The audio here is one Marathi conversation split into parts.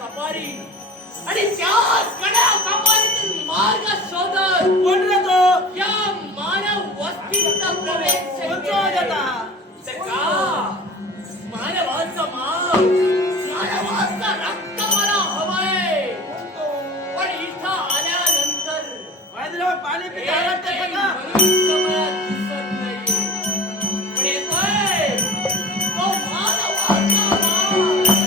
कपारी आणि त्याच कड्या कपारीतून मार्ग शोधत कोण रे तो? या मानव वस्तीचा प्रवेश कोणचा देता? का मानवाचा माग मानवाचा रक्त मला हवाय पण इथं आल्यानंतर वाजरा पाणी पिता ते का? मनुष्य मला दिसत नाहीये पण येतोय तो मानवाचा माग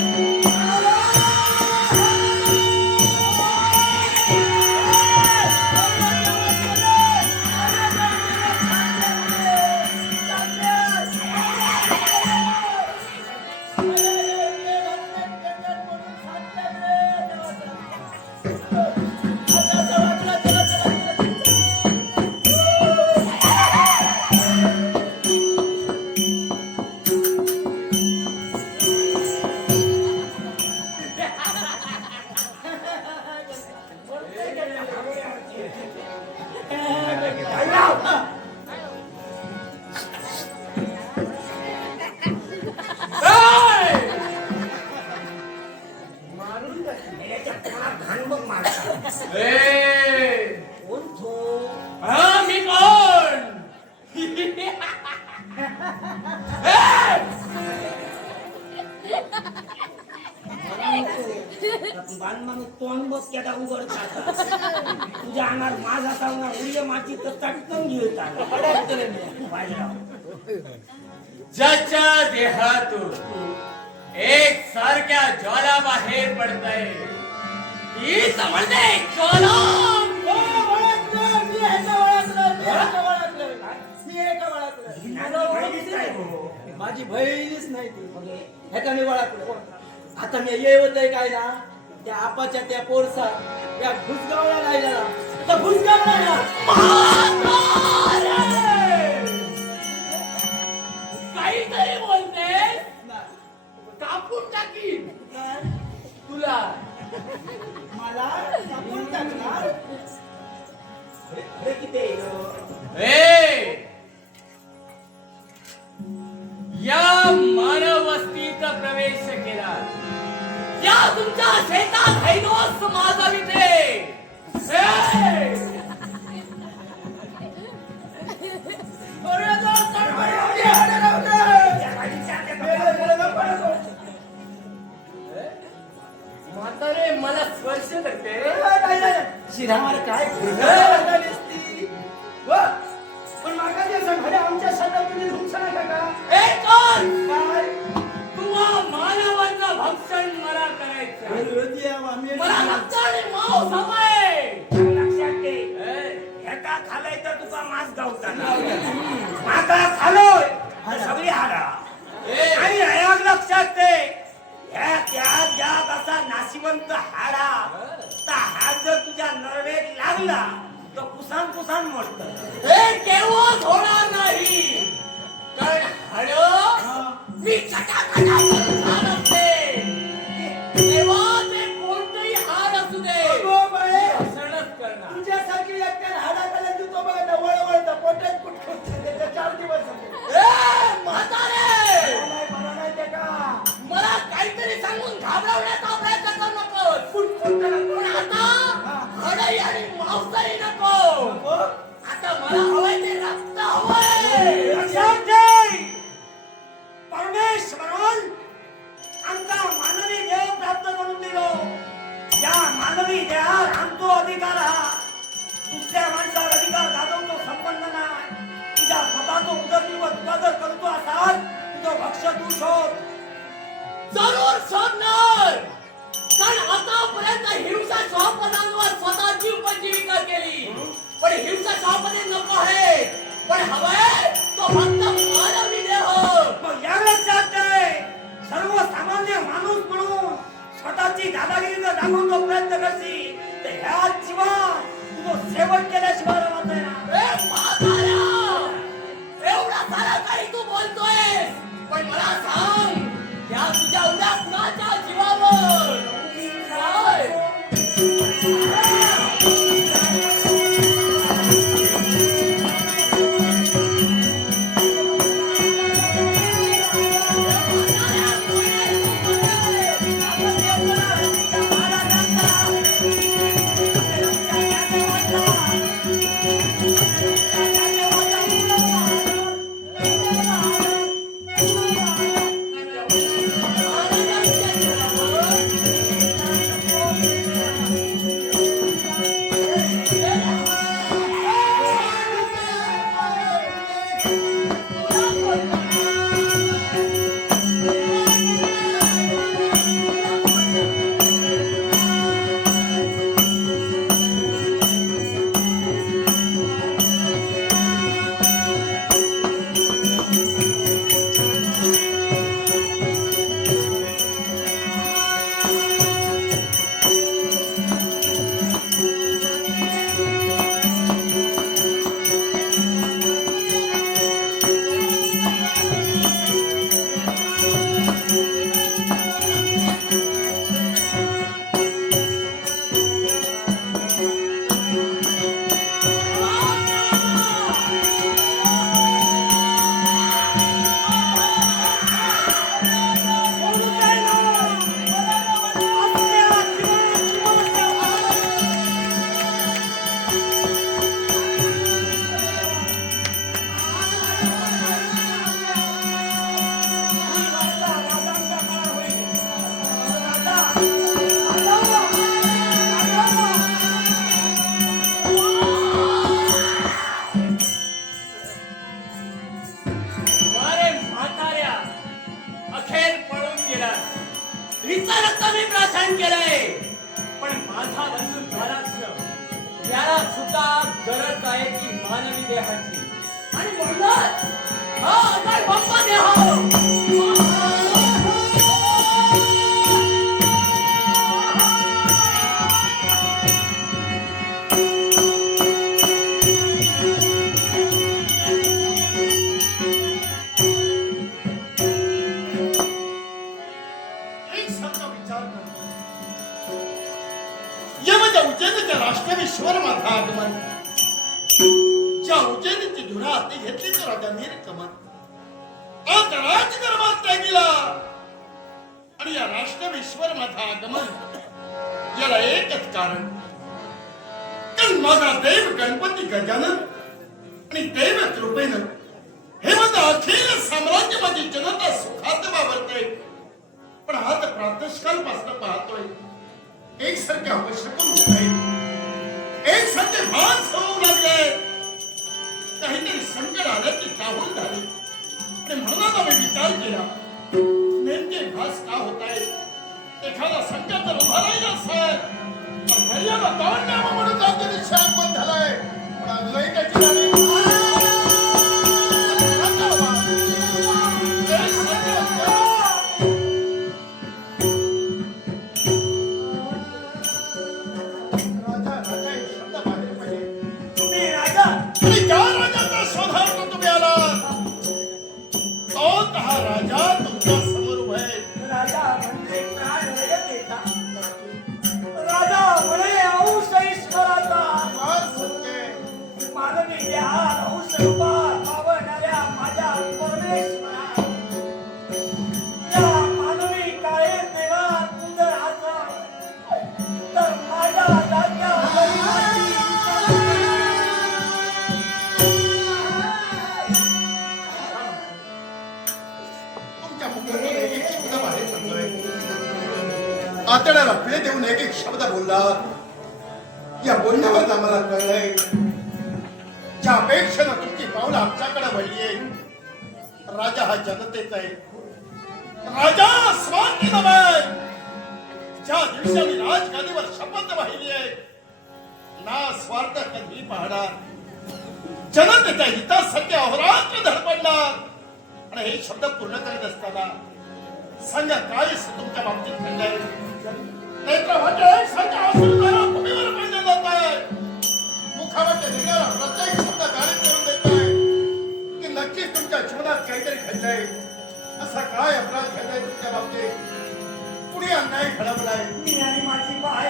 तोंड बस केला उघड तुझ्या अंगात माझा सांगणार उडे माती तर चटकन घेऊन ज्याच्या देहातून एक सारख्या ज्वाला बाहेर पडतय हीच म्हणते ज्वाला माझी बहिणीच नाही ती ह्याचा मी ओळखलं आता मी येवतय काय ना त्या आपाच्या त्या पोरसा त्या भुसगावला राहिला ना त्या भुसगावला काहीतरी बोलते कापून टाकीन तुला मला कापून टाकणार किती या मानव वस्तीचा प्रवेश केला या तुमच्या शेतात हैनोस माजविते म्हातारे मला स्पर्श करते शिरामार काय पण मागा जे सांगणे आमच्या शेतात तुम्ही धुमसा नका का काय तुम्हा मानवाचं भक्षण मला करायचं मला रक्त आणि मांस हवंय लक्षात ठे ह्याका खालाय तर तुका मांस गावताना माका खालोय सगळी हाडा आणि ह्याक लक्षात ठे ह्या त्या ज्यात असा नाशिवंत हाडा ता हात जर तुझ्या नरवेत लागला तर कुसान कुसान मरत हे केव्हाच होणार नाही कारण हाड मी चटाकटा खात असते तेव्हा ते कोणतेही हाड असू दे असणच करणार तुझ्यासारखी एकट्या हाडाकडे तू तो बघा वळवळता पोटात कुठकुट त्याच्या 4 दिवस म्हातारे मला नाही ते का मला काहीतरी सांगून घाबरवण्याचा प्रयत्न करू नकोस पण आता हाडही आणि मांसही नको आता मला हवंय ते रक्त हवंय परमेश्वरान आमचा मानवी देह प्राप्त करून दिलो या मानवी देहावर आमचो अधिकार हा दुसऱ्या माणसावर अधिकार गाजवतो संबंध नाही तुझ्या स्वतःचो उदरनिर्वाह तुला जर करतो असाल तुझं भक्ष तू शोध जरूर शोधणार कारण आतापर्यंत हिंसा शहापदांवर स्वतःची उपजीविका केली पण हिंसा शहापदे नको आहे पण हवंय तो फक्त मानवी देह मग या लक्षात ठेव सर्वसामान्य माणूस म्हणून स्वतःची दादागिरी जर दाखवतो प्रयत्न करशील तर ह्या जीवन तुझं सेवन केल्याशिवाय राहत नाही एवढा सारा काही तू बोलतोय पण मला सांग या तुझ्या उद्या कुणाच्या जीवावर माझा बंधू झालाच याला सुद्धा गरज आहे ती मानवी देहाची आणि म्हणूनच हा अजय बाप्पा देह राष्ट्रविश्वर माझा आगमन ज्या उज्जैनीची धुरा हाती घेतली तर राजा नीलकमल आज राजदरबार त्यागीला आणि या राष्ट्रविश्वर माझा आगमन याला एकच कारण कारण माझा देव गणपती गजानन आणि देव कृपेनं हे माझं अखिल साम्राज्य माझी जनता सुखात वावरते पण आज प्रातःकाळपासून पाहतोय एकसारखे आवश्यक होत नाही एक सारखे भास होऊ लागले काहीतरी संकट आल्याची चाहूल झाली आणि म्हणून आम्ही विचार केला नेमके भास का होत आहे एखादा संकट जर उभा राहिला असेल तर धैर्याला तोंड द्यावं म्हणून जातीने शांत झालाय पण अजूनही त्याची झाली आतड्याला पिळे देऊन एक एक शब्द बोलला या बोलण्यावर आम्हाला कळलंय ज्या अपेक्षेनं तुमची पावलं आमच्याकडे वळलीये राजा हा जनतेचा आहे राजा स्वार्थी नव्हे ज्या दिवशी आम्ही राजगादीवर शपथ वाहिली आहे ना स्वार्थ कधी पाहणार जनतेच्या हितासाठी अहोरात्र धडपडणार आणि हे शब्द पूर्ण करीत असताना सांगा काय तुमच्या बाबतीत घडलंय नेत्रावाटे संख्या असुरधारा भूमीवर पडले जात आहे मुखावाटे निघाला प्रत्येक शब्द गाडी करून देत आहे की नक्कीच तुमच्या जीवनात काहीतरी घडलंय असा काय अपराध घडलाय तुमच्या बाबतीत कुणी अन्याय घडवलाय मी आणि माझी बाय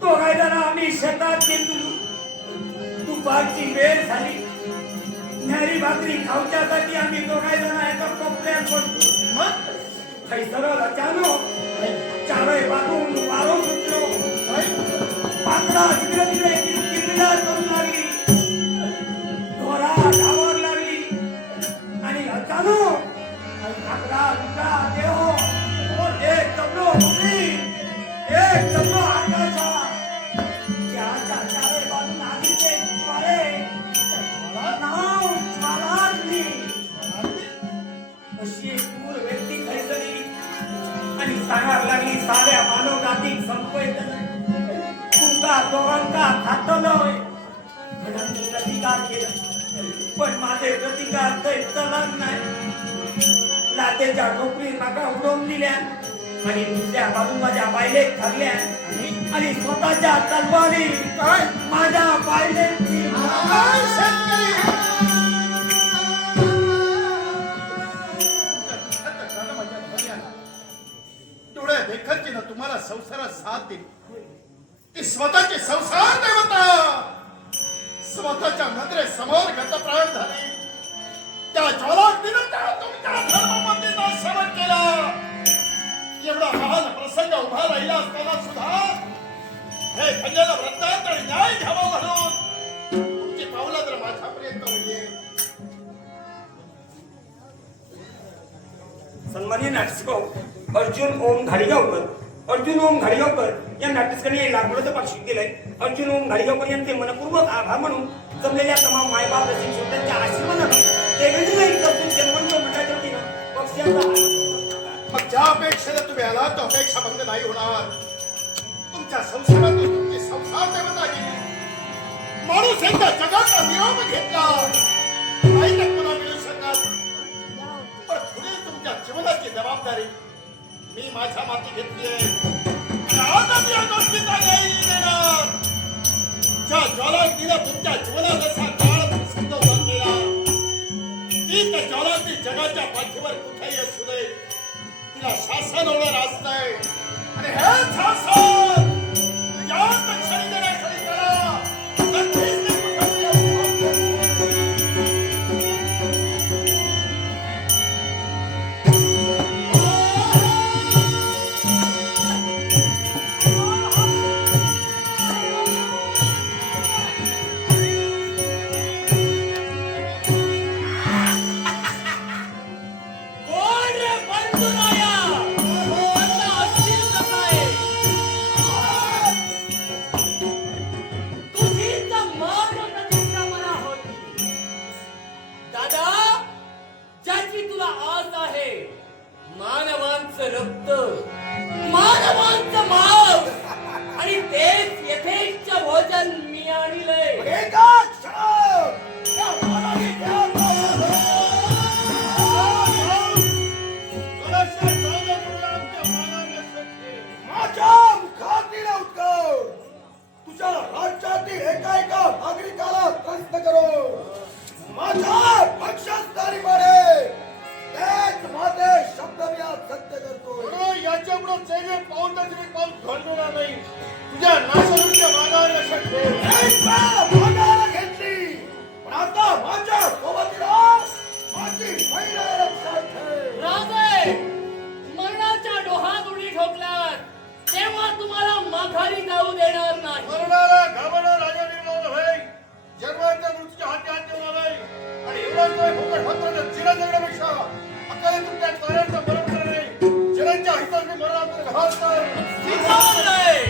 दोघायला आम्ही शेतात गेलो दुपारची वेळ झाली न्यारी भाकरी खाऊच्यासाठी आम्ही दोघायला एका कोपऱ्यात बसलो मग थैसरच अचानक चारही बाजून वारो सुटलो पाखरा तिकडे तिकडे किरकिरा करू लागली ढोरा धावार लागली आणि अचानक पाखरा दुसरा देह एक चपलो उभी एक चपलो आकाशा त्याच्या चारही बाजून आगीचे ज्वाळे नाव ज्वालाग्नी अशी एक क्रूर व्यक्ती खैसरी आणि सांगायला लागली साऱ्या मानव जातीक संपयत तुमका दोघांका खातलोय म्हणून मी प्रतिकार केला पण माझे प्रतिकार काही चलत नाही लातेच्या टोपरीत माका उडवून दिल्या आणि दुसऱ्या बाजून माझ्या बायलेक ठरल्या आणि स्वतःच्या तलवारी माझ्या बायलेची तुम्हाला संसारात साथ दिली ती स्वतःची संसार देवता स्वतःच्या नजरे समोर गतप्राण झाली त्या ज्वालाग्नीनं तुमच्या धर्मपत्नीचा सेवन केला एवढा महान प्रसंग उभा राहिला असताना सुद्धा हे घडलेलं वृत्तांत आणि न्याय घ्यावा म्हणून तुमची पावलं तर माझ्यापर्यंत म्हणजे सन्माननीय नाटककार अर्जुन ओम घाडीगावकर या नाटकाने लागवडचं पाक्षिक केलंय अर्जुन ओम घाडीगावकर यांचे मनपूर्वक आभार म्हणून जमलेल्या तमाम मायबाप रसिक श्रोत्यांच्या आशीर्वादानं देवेंद्र जन्मंत मंडळाच्या वतीनं पक्षाचा मग ज्या अपेक्षेने तुम्ही आला तो अपेक्षा भंग नाही होणार तुमच्या संसारातून तुमची संसार देवता गेली. माणूस एकदा जगाचा निरोप घेतला नाही तर पुन्हा मिळू शकत. पण पुढे तुमच्या जीवनाची जबाबदारी मी माझ्या माती घेतली आणि आजच या गोष्टीचा न्याय देणार. ज्या ज्वालाग्नीनं तुमच्या जीवनात असा काळ संतोषात केला ती त्या ज्वालाग्नी जगाच्या पाठीवर कुठेही असू दे तिला शासन होणार असतंय. आणि हे शासन या क्षणी देण्यासाठी त्याला नक्कीच ते कुठेतरी कोण रे बंधुराया? आता असतील कसा आहे? तुझी तर मौन प्रतिष्ठा मला होती. दादा, ज्याची तुला आस आहे, मानवांचं रक्त, मानवांचं मांस आणि तेच यथेच्छ भोजन मी आणलंय. एका क्षणात त्या मानाने त्या माझ्या मुखातील उत्तर तुझ्या राज्यातील एका नागरिकाला त्रस्त करो माझ्या पक्षस्थानी मारे तेच माझे शब्द मी आज सत्य करतो. याच्या पुढे जे पाऊल तर तुम्ही पाऊल घडणार नाही. तुझ्या नाशाच्या मागावर लक्षात ठेव. मागायला घेतली पण आता माझ्या सोबतीला माझी बहीण आहे लक्षात ठेव. राजे, मरणाच्या डोहात उडी ठोकलात तेव्हा तुम्हाला माघारी जाऊ देणार नाही. मरणाला घाबरणार राजा निर्माण होय. जन्माच्या मृत्यूच्या हाती हात ठेवणार नाही. आणि एवढाच फुकट फक्त चिरा जगण्यापेक्षा अकाली तुमच्या कार्याचा बरोबर नाही. चिरांच्या हिताने मरणात घास विचारलंय.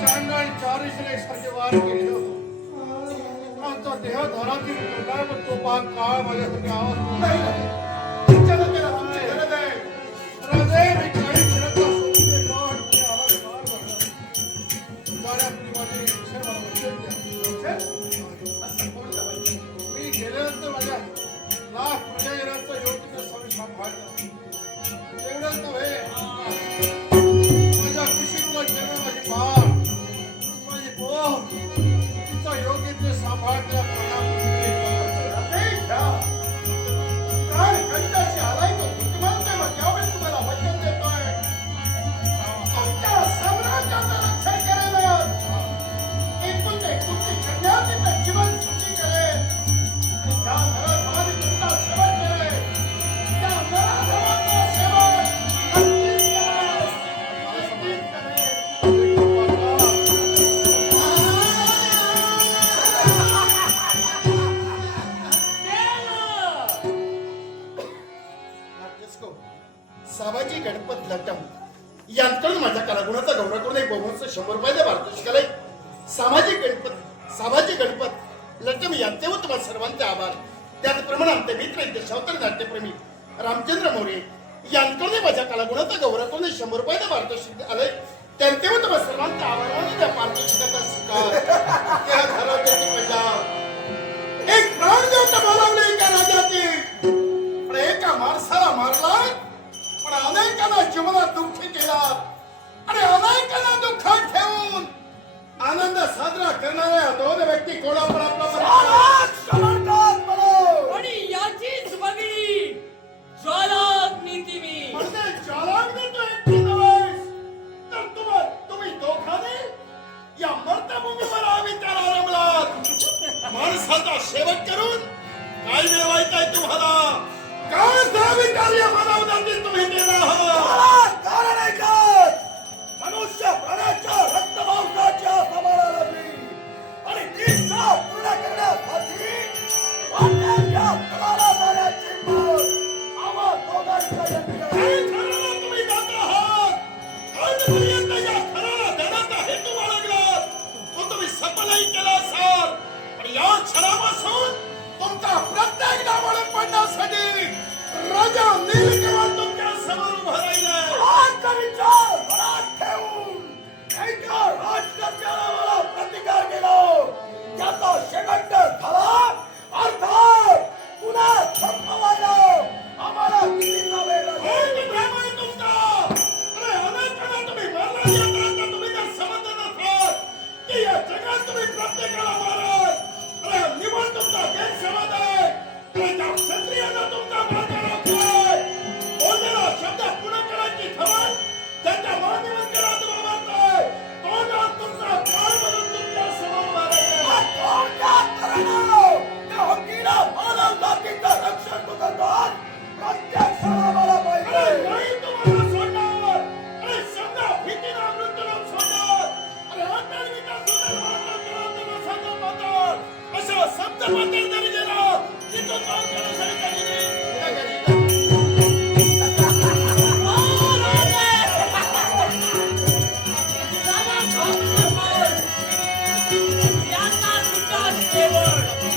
चांगल चारिशले सारखे वार केले. आमचा देह धरातील प्रकार व तो पाक काळ माझ्यासाठी आवाज नाही. तुमच्याला त्याला तुमची गरज आहे. राजे मी काही क्षणाचा सोबतीने गाठ मी आवाज मार भरला. जाण्यापूर्वी माझी इच्छा मला वचन द्या. असं कोणतं पाहिजे? मी गेल्यानंतर माझ्या लाख प्रजाजनांचा योग्य स्वामी सांभाळला. एवढंच नव्हे माझ्या खुशीतला जन्म माझी बाळ माझी पोह तिचा योग्य ते सांभाळत्या कंटाची आलाय तो त्यावेळी तुम्हाला वचन देतोय आमच्या साम्राज्याचं रक्षण करायला एकूण ते कन्या तिचं जीवन सुखी करेल आणि ज्या घरात तुमचा साबाजी गणपत लटम यांकडून माझ्या कलागुणाचा गौरव करून एक बहुमत 100 रुपयाला पारितोषिक आलंय. साबाजी गणपत लटम यांचे व तुम्हा सर्वांचे आभार. त्याचप्रमाणे आमचे मित्र दशावतार नाट्यप्रेमी रामचंद्र मोरे यांकडून माझ्या कलागुणाचा गौरव करून 100 रुपयाला पारितोषिक आलंय. त्यांचे व तुम्हा सर्वांचे आभार मानून त्या पारितोषिकाचा स्वीकार त्या घराची मजा. एक प्राण देवता बोलावले एका राजाची, पण एका माणसाला मारलाय, पण अनेकांना जीवनात दुःखी केला आणि अनेकांना दुःखात ठेवून आनंद साजरा करणाऱ्या दोन व्यक्ती कोणा पण आणि याचीच भगिनी ज्वालाग्नी मी. म्हणजे ज्वालाग्नी तू एकटी नव्हेस, तर तुम्ही दोघांनी या मर्तभूमीवर विचारा रमलात. माणसाचा शेवट करून काय मिळवायचंय तुम्हाला? काय दावी कार्य मानवतांनी तुम्ही केलं आहात? कारण एकच, मनुष्य प्राण्याच्या रक्तमांसाच्या समानाला मी आणि ती साथ पूर्ण करण्यासाठी वाट्यांच्या तलाला जाण्याची मत आम्हा दोघांच्या यंत्री आहे. काय ठरवलं तुम्ही जात आहात? आजपर्यंत या खऱ्या धनाचा हेतू बाळगलात, तो तुम्ही सफलही केला असाल. आणि या क्षणापासून तुमचा प्रत्येक नावाला पडण्यासाठी राजा नीलकमल तुमच्या समोर उभा राहिलाय. आजचा विचार मनात ठेवून एका राजकर्त्याला प्रतिकार केला, त्याचा शेवट झाला. अर्थात पुन्हा संपवायला आम्हाला कितीचा वेळ लागेल. हे भ्रम आहे तुमचा. अरे अनेकांना तुम्ही मारला येत आता तुम्ही जर समजत नसाल की या जगात तुम्ही प्रत्येकाला माराल. अरे निवड तुमचा गैरसमज आहे. अरे त्या क्षत्रियांना तुमचा मार्ग राखलाय. बोललेला शब्द पुढे करायची खबर त्याच्या मान्यवंताला तुम्ही मारताय. तोंडात तुमचा काळ म्हणून तुमच्या समोर मारायला. कोणत्या तऱ्हेनं त्या हक्कीला मानव जातीचं रक्षण तू करतात? प्रत्येक क्षणाला पाहिजे. अरे नाही तुम्हाला सोडणार. अरे समजा भीतीला मृत्यूला सोडणार. अरे अटलगीता सोडणार, वाटलं सागर मातर. असं शब्द मातर जरी गेला तिथून काम करण्यासाठी काही नाही. याचा सुद्धा शेवट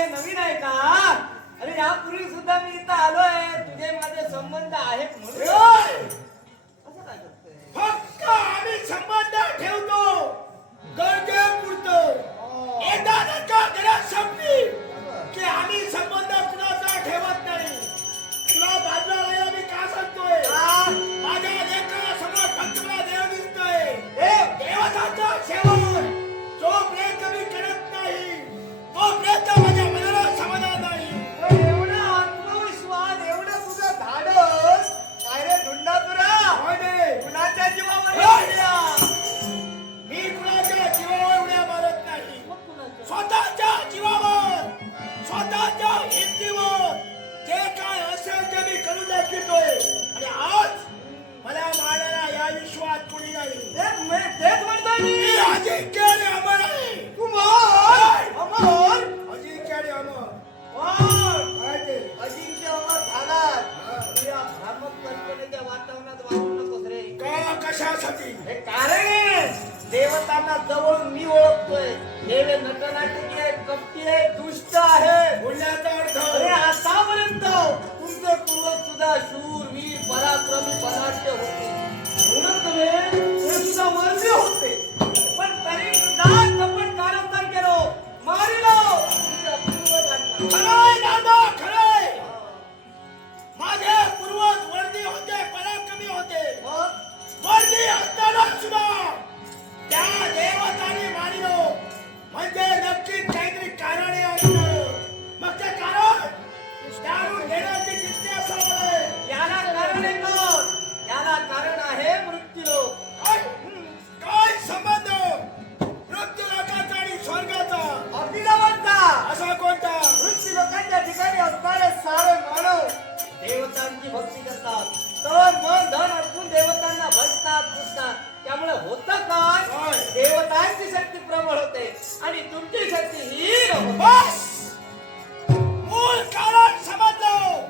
काय नवीन आहे का? अरे यापूर्वी सुद्धा मी इथं आलोय, तुझे माझे संबंध आहेत म्हणून. असं काय करतोय? फक्त आम्ही संबंध ठेवतो गरजेपुरतं. एकदा का गरज संपली की आम्ही संबंध कुणाचा ठेवत नाही. तुला बाजूला राहायला मी का सांगतोय? माझ्या लेकरासमोर फक्त मला देव दिसतोय. देवाचा सेवन जोपर्यंत मी करत नाही तोपर्यंत माझ्या मनाला समाधान नाही. पण एवढा आत्मविश्वास, एवढं तुझं धाडस, काय रे धुंडापुरा? होय रे. कुणाच्या जीवावर होय. उड्या? मी कुणाच्या जीवावर उड्या मारत नाही. मग कुणाच्या? स्वतःच्या जीवावर, स्वतःच्या हिमतीवर जे काय असेल ते मी करू दाखवतोय. आणि आज मला मारणारा या विश्वात कोणी नाही. तेच म्हणतोय मी. मी अजिंक्य आणि अमर आहे. कुमार अमर अजिंक्य आणि अमर. कोण? काय ते? अजिंक्य अमर झालात. या भ्रामक कल्पनेच्या वातावरणात वावरू नकोस रे. का कशासाठी? हे कारण आहे. देवतांना जवळून मी ओळखतोय. हे नटनाटकी आहे, कपटी आहे, दुष्ट आहे. बोलण्याचा अर्थ अरे आतापर्यंत तुमचे पूर्वज सुद्धा शूर, वीर, पराक्रमी, बलाढ्य होते. म्हणून ते सुद्धा वर्षी होते. पण तरी सुद्धा कपट कारस्थान केलं, मारिलो तुमच्या पूर्वजांना. खरंय दादा, खरंय. माझे पूर्वज वर्दी होते, पराक्रमी होते. मग वर्दी असताना सुद्धा त्या देवतांनी मारिलो म्हणजे नक्कीच काहीतरी कारण असणार. मग ते कारण दारू घेण्याची किस्ती असावं. याला कारण एकच. याला कारण आहे मृत्यूलोक. काय संबंध मृत्यूलोकाचा आणि स्वर्गाचा? अगदी जवळचा. असा कोणता? मृत्यूलोकाच्या ठिकाणी असणारे सारे मानव देवतांची भक्ती करतात. तन मन धन अर्पून देवतांना भजतात, पूजतात. त्यामुळे होतं काय? काय? देवतांची शक्ती प्रबळ होते आणि तुमची शक्ती हीन होते. बस मूळ कारण समजलं.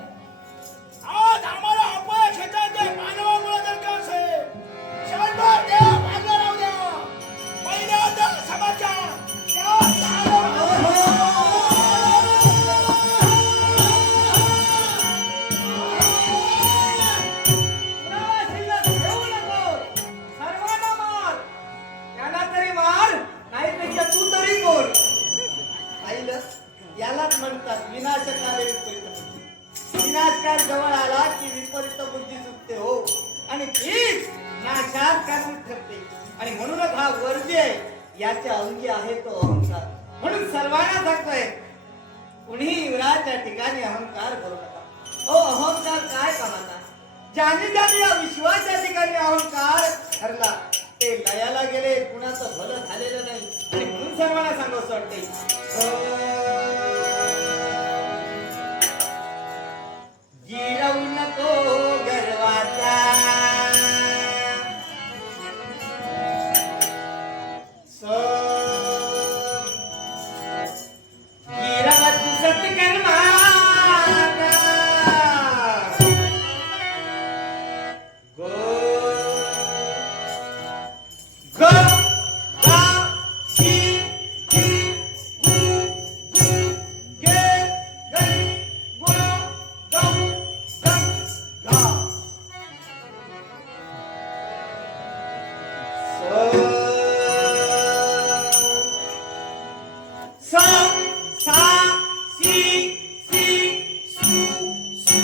आज आम्हाला अपयश येतं ते मानवामुळे जर का असेल, शंभर देव मागे राहू द्या, पहिल्यांदा समजा त्या कुणाला शिल्लक ठेवू नको. सर्वांना मार. त्याला तरी मार, नाहीपेक्षा तू तरी कोण. पाहिलं? यालाच म्हणतात विनाशकाले विपरीत बुद्धी. विनाशकाल जवळ आला की विपरीत बुद्धी सुटते हो, आणि तीच नाशात कारणीत ठरते. आणि म्हणूनच हा वर्ज्य याच्या अंगी आहे तो अहंकार. म्हणून सर्वांना सांगतोय, कुणीही युवराच्या ठिकाणी अहंकार करू नका. अहंकार काय कामाचा? ज्याने ज्याने या विश्वाच्या ठिकाणी अहंकार ठरला ते लयाला गेले, कुणाचं भलं झालेलं नाही. आणि म्हणून सर्वांना सांगावंसं वाटते, गिरवू नको गर्वाचा. गिरवत सत्कर्माचा. गो ग गा गी गी गु गु गे गई गो गम गम गा. स सा सी सी सु सु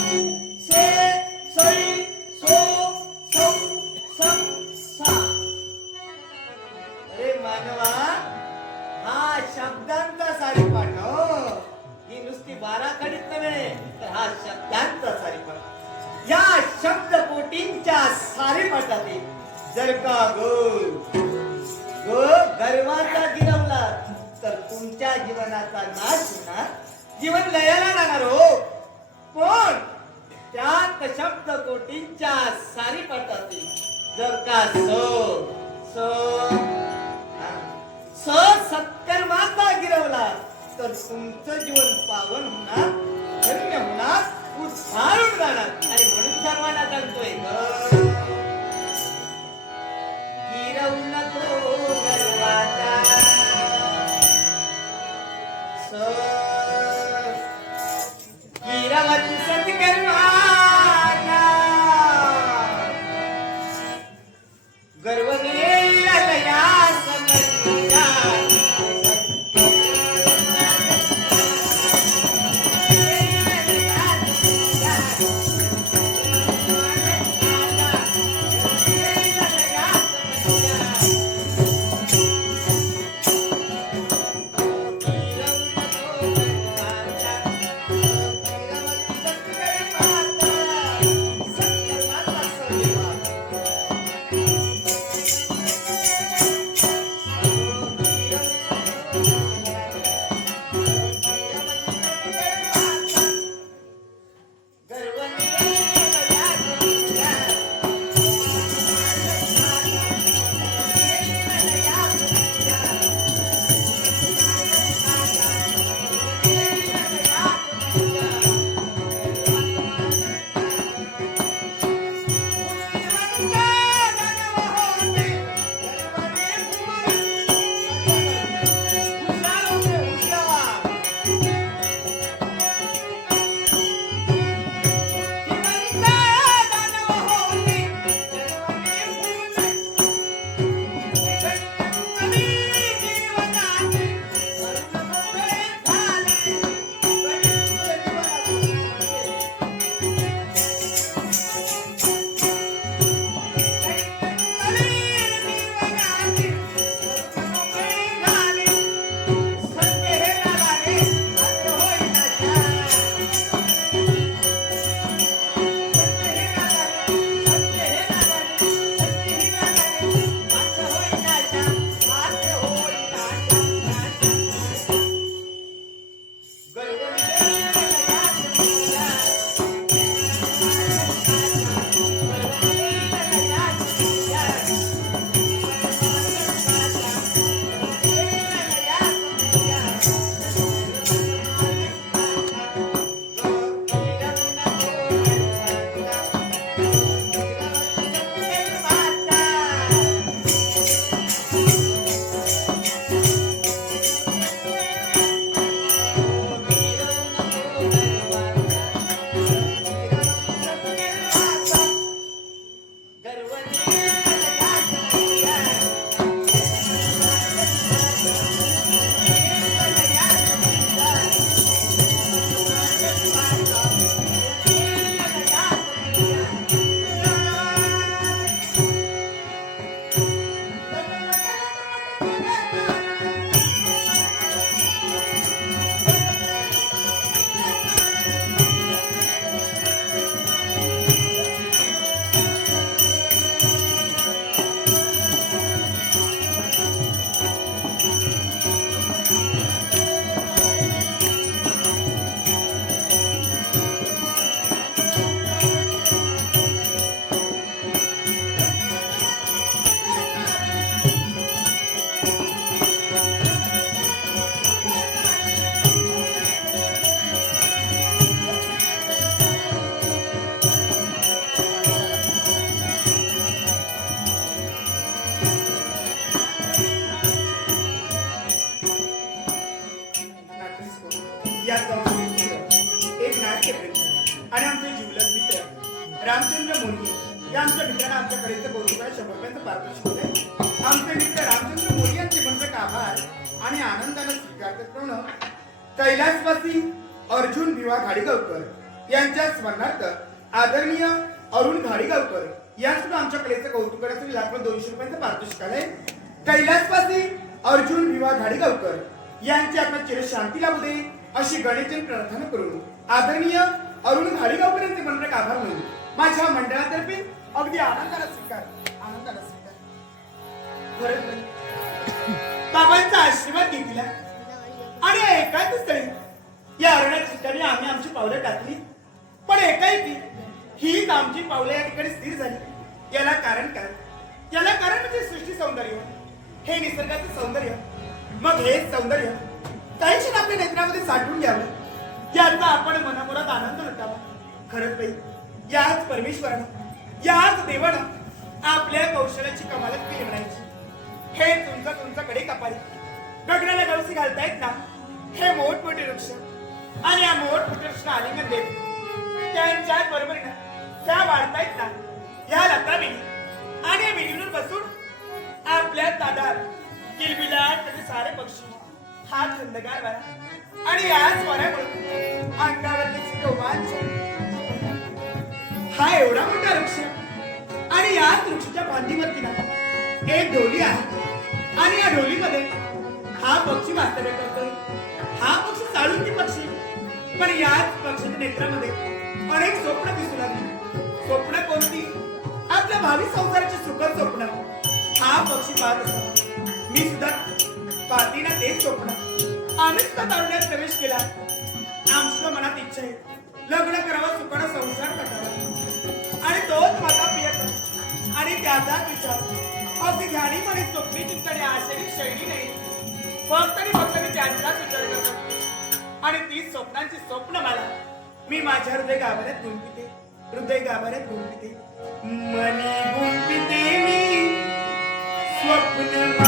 से सै सो सौ सम सा. अरे मानवा, हा शब्दांचा सारीपाठ हो. ही नुसती बाराखडीत नव्हे, तर हा शब्दांचा सारीपाठ. या शब्दकोटींच्या सारीपाठातील जर का गो गर्वाचा गिरवला तर तुमच्या जीवनाचा नाश होणार, जीवन लयाला जाणार हो. पण त्यात शब्दकोटींच्या सारीपाठातील जर का सत्कर्माचा गिरवला तर तुमचं जीवन पावन होणार, धन्य होणार, उद्धारून जाणार. आणि म्हणून सर्वांना सांगतोय, गिरवू नको गर्वाचा. गर्वाला गर्व गेला समजला याच गावचे मित्र, एक नाट्य प्रेमी आणि आमचे जीवलग मित्र रामचंद्र मोदी या आमच्या मित्रांना आमच्या कलेचं कौतुकाला 100 रुपयांचं पारितोषिक होते. आमचे मित्र रामचंद्र मोदी यांचे मनसे आभार आणि आनंदाने स्वीकारतात. म्हणून कैलासवासी अर्जुन भिवा घाडीगावकर यांच्या स्मरणार्थ आदरणीय अरुण घाडीगावकर या सुद्धा आमच्या कलेचं कौतुक करण्यासाठी लागून 200 रुपयांचं पारितोषिक आलंय. कैलासवासी अर्जुन भिवा घाडीगावकर यांची आत्मा चिरशांती लाभू दे अशी गणेशजन प्रार्थना करून आदरणीय अरुण घाडीगावकर यांचे मनोरक आभार म्हणून माझ्या मंडळातर्फे अगदी आनंदाला स्वीकार. बाबांचा आशीर्वाद घेतला आणि एकाच स्थळी या अरण्याच्या ठिकाणी आम्ही आमची पावलं टाकली. पण एकाएकी हीच आमची पावलं या ठिकाणी स्थिर झाली. याला कारण काय? याला कारण म्हणजे सृष्टी सौंदर्य, हे निसर्गाचं सौंदर्य. मग हे सौंदर्य काही क्षण आपल्या नेत्रामध्ये साठवून घ्यावं, याचा आपण मनामुरात आनंद लुटावा. खरंच बाई, याच परमेश्वरानं, याच देवानं आपल्या कौशल्याची कमालच केली म्हणायची. हे तुमचं कडे कपाळी गगनाला गवसी घालतायत ना, हे मोठमोठे वृक्ष आणि या मोठमोठ्या वृक्षाला आलिंगन देत त्यांच्याच बरोबरीनं त्या वाढतायत ना या लता बिनी आणि या बिनीवर बसून आपल्या तादात किलबिलाट त्याचे सारे पक्षी हा थंडगार वारा आणि याच वाऱ्यामुळे अंगावरचे रोमांच हा एवढा मोठा वृक्ष आणि याच वृक्षाच्या फांदीवरती ना एक ढोली आहे आणि या ढोलीमध्ये हा पक्षी वास्तव्य करतोय. हा पक्षी साळुंकी पक्षी पण याच पक्षाच्या नेत्रामध्ये अनेक स्वप्न दिसू लागली. स्वप्न कोणती? आपल्या भावी संसाराची सुखद स्वप्न हा पक्षी पाहत असतो. मी सुद्धा पाहते ना तेच स्वप्न. आम्ही सुद्धा तारुण्यात प्रवेश केला. आमच्या मनात इच्छा आहे लग्न करावं, सुखानं संसार करावा आणि तोच माझा प्रियकर आणि त्याचाच विचार अगदी ध्यानीमध्ये स्वप्नी चिंतने आशेरी शैली नाही फक्त आणि फक्त मी त्यांचाच विचार करतो आणि ती स्वप्नांची स्वप्न मला मी माझ्या हृदय गाभाऱ्यात गुंफिते. हृदय गाभाऱ्यात गुंफिते मनी गुंफिते मी स्वप्न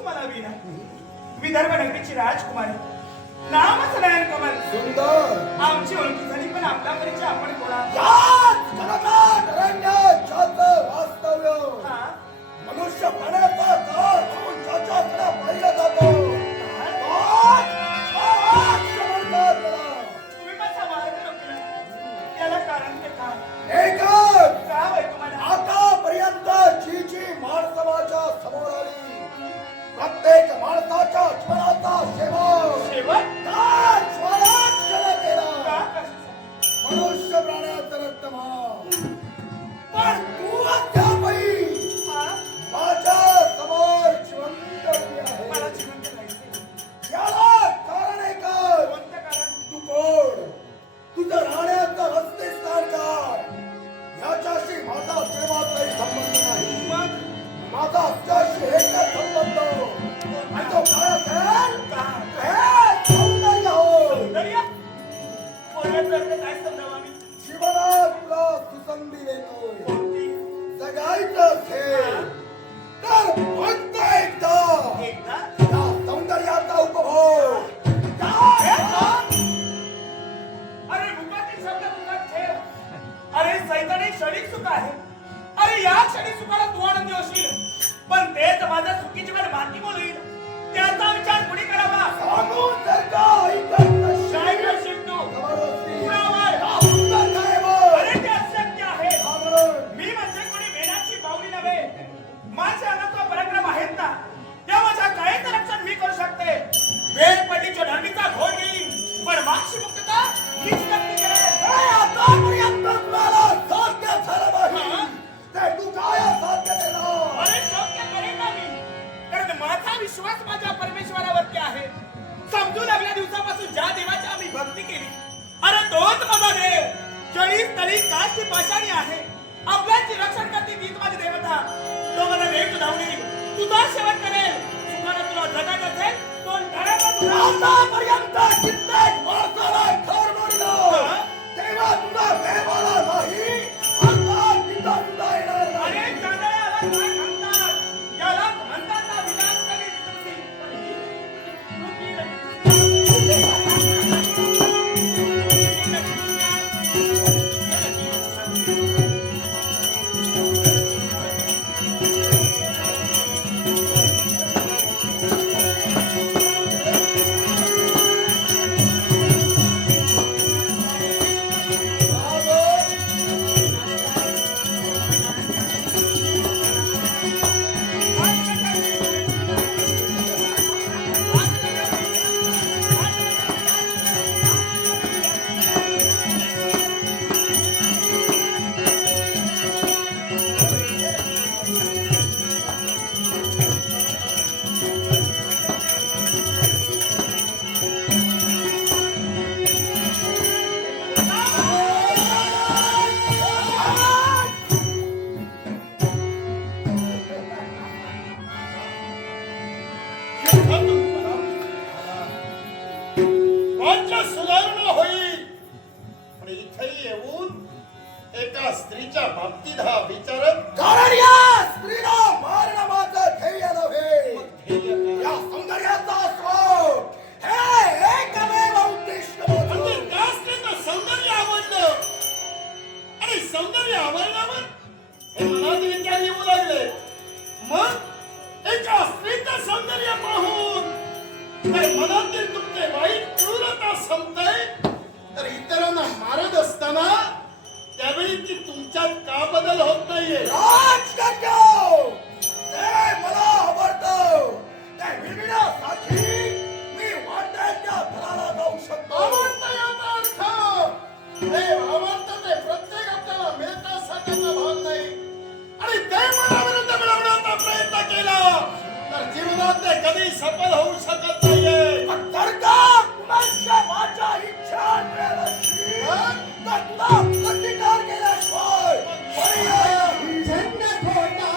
तुम्हाला वीणा विदर्भ नगरीची राजकुमारी नामच नयन कमल सुंदर आमची ओळखी झाली पण आपला परिचय आपण कोणा याच जगतात अरण्याच्याचं वास्तव्य हा? मनुष्य पाण्याचा काळ म्हणून ज्याच्याकडे पाहिलं जातो तुम्ही माझा मार्ग रोखला याला कारण ते काय एकच काय होय तुम्हाला आतापर्यंत जी जी माणसं माझ्या समोर आली प्रत्येक माणसाच्या जीवनाचा शेवट शेवट त्या ज्वालात केला गेला का कशाचा? मनुष्य प्राण्याचं रक्त पण तू अद्यापही हा? माझ्या समोर जिवंत उभी आहे मला जिवंत राहायचंय. याला कारण एकच कोणतं कारण तू कोण तुझं राहण्याचं रस्ते स्थान काय याच्याशी माझा प्रेमाचाही संबंध नाही मग माझा तुझ्याशी एकच संबंध आणि तो काय असेल काय हे सौंदर्य होय सौंदर्य बोलण्याचा अर्थ काय समजावं आम्ही जीवनात तुला सुसंधी देतोय कोणती जगायचं असेल तर फक्त एकदा एकदा या सौंदर्याचा उपभोग अरे मुखातील शब्द मुखात ठेव अरे सैतानिक क्षणिक सुख आहे अरे या क्षणिक सुखाला तू आनंदी होशील पण तेच माझं सुखी जीवन माती होईल त्याचा विचार कुणी करावा सांगून जर का ऐकत नसशील, काय करशील तू जबरदस्ती कुणावर? या सुंदर काय बोल? अरे ते अशक्य आहे सांगून मी म्हणजे कोणी वेदाची पावली नव्हे माझ्या अंगाचा पराक्रम आहेत ना या माझ्या काळीचं रक्षण मी करू शकते वेळ पडलीच्या धरणीचा घोड घेईल पण मागची मुक्तता हीच नक्की करेल हे आतापर्यंत कुणाला साध्य झालं नाही हा? ते तू काय साध्य केलं अरे शक्य करेन ना मी कारण माझा विश्वास माझ्या परमेश्वरावरती आहे समजू लागल्या दिवसापासून ज्या देवाची आम्ही भक्ती केली अरे तोच माझा देव जळी तळी काशी पाषाणी आहे आपल्याची रक्षण करते तीच माझी देवता तो मला देव धावून येईल तुझा शेवट करेल तुम्हाला तुला जगायचं असेल तो डळ्याचा तुला आतापर्यंत कित्येक माणसाला घर मोडलं तेव्हा तुझा देवाला नाही आता तिथं सुद्धा येणार नाही अरे जगाला काय म्हणतात याला म्हणतात ना विनाश करी विकृती. पण ही विकृती माझ्या सुधारणा होईल पण इथे येऊन एका स्त्रीच्या बाबतीत हा विचारत कारण या स्त्रीला मारणं माझं ध्येय नव्हे या सौंदर्याचा स्रोत हे एकमेव उद्दिष्ट म्हणजे त्या स्त्रीचं सौंदर्य आवडलं आणि सौंदर्य आवडल्यावर हे मनात विचार येऊ लागले मग एका स्त्रीचं सौंदर्य पाहून तर मनातील तुमचे वाईट क्रूरता संपते तर इतरांना मारत असताना त्यावेळी ती तुमच्यात का बदल होत नाहीये ते मला आवडतं त्या विरविण्यासाठी मी वाटेच्या थराला जाऊ शकतो आवडतं याचा अर्थ हे आवडतं ते प्रत्येक आपल्याला मिळतं सगळ्यांना भाग नाही आणि ते मनाविरुद्ध मिळवण्याचा प्रयत्न केला तर जीवनात ते कधी सफल होऊ शकत नाहीये जर का कुणाच्या माझ्या इच्छा मिळेल अशी, तर तुला प्रतिकार केल्याशिवाय पर्याय छंद खोटा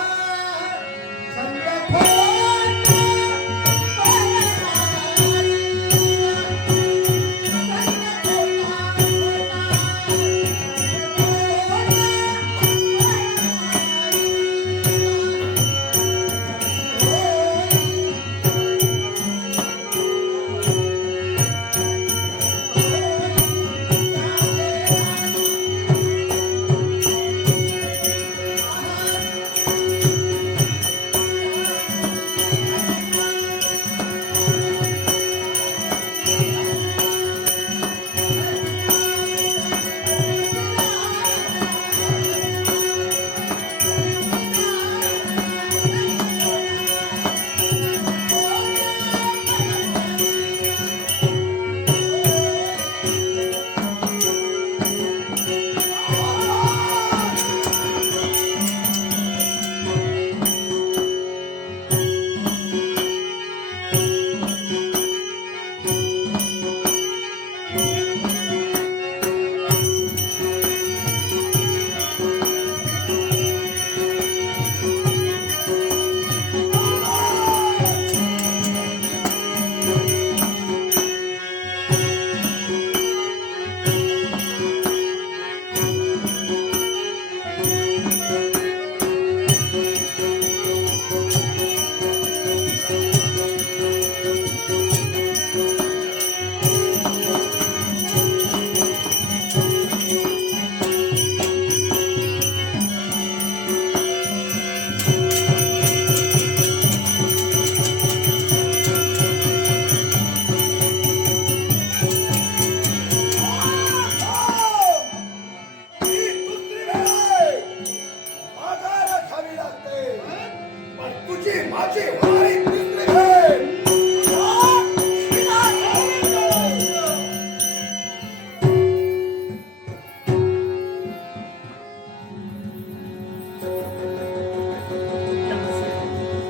माझी होणारी तिसरी भेट.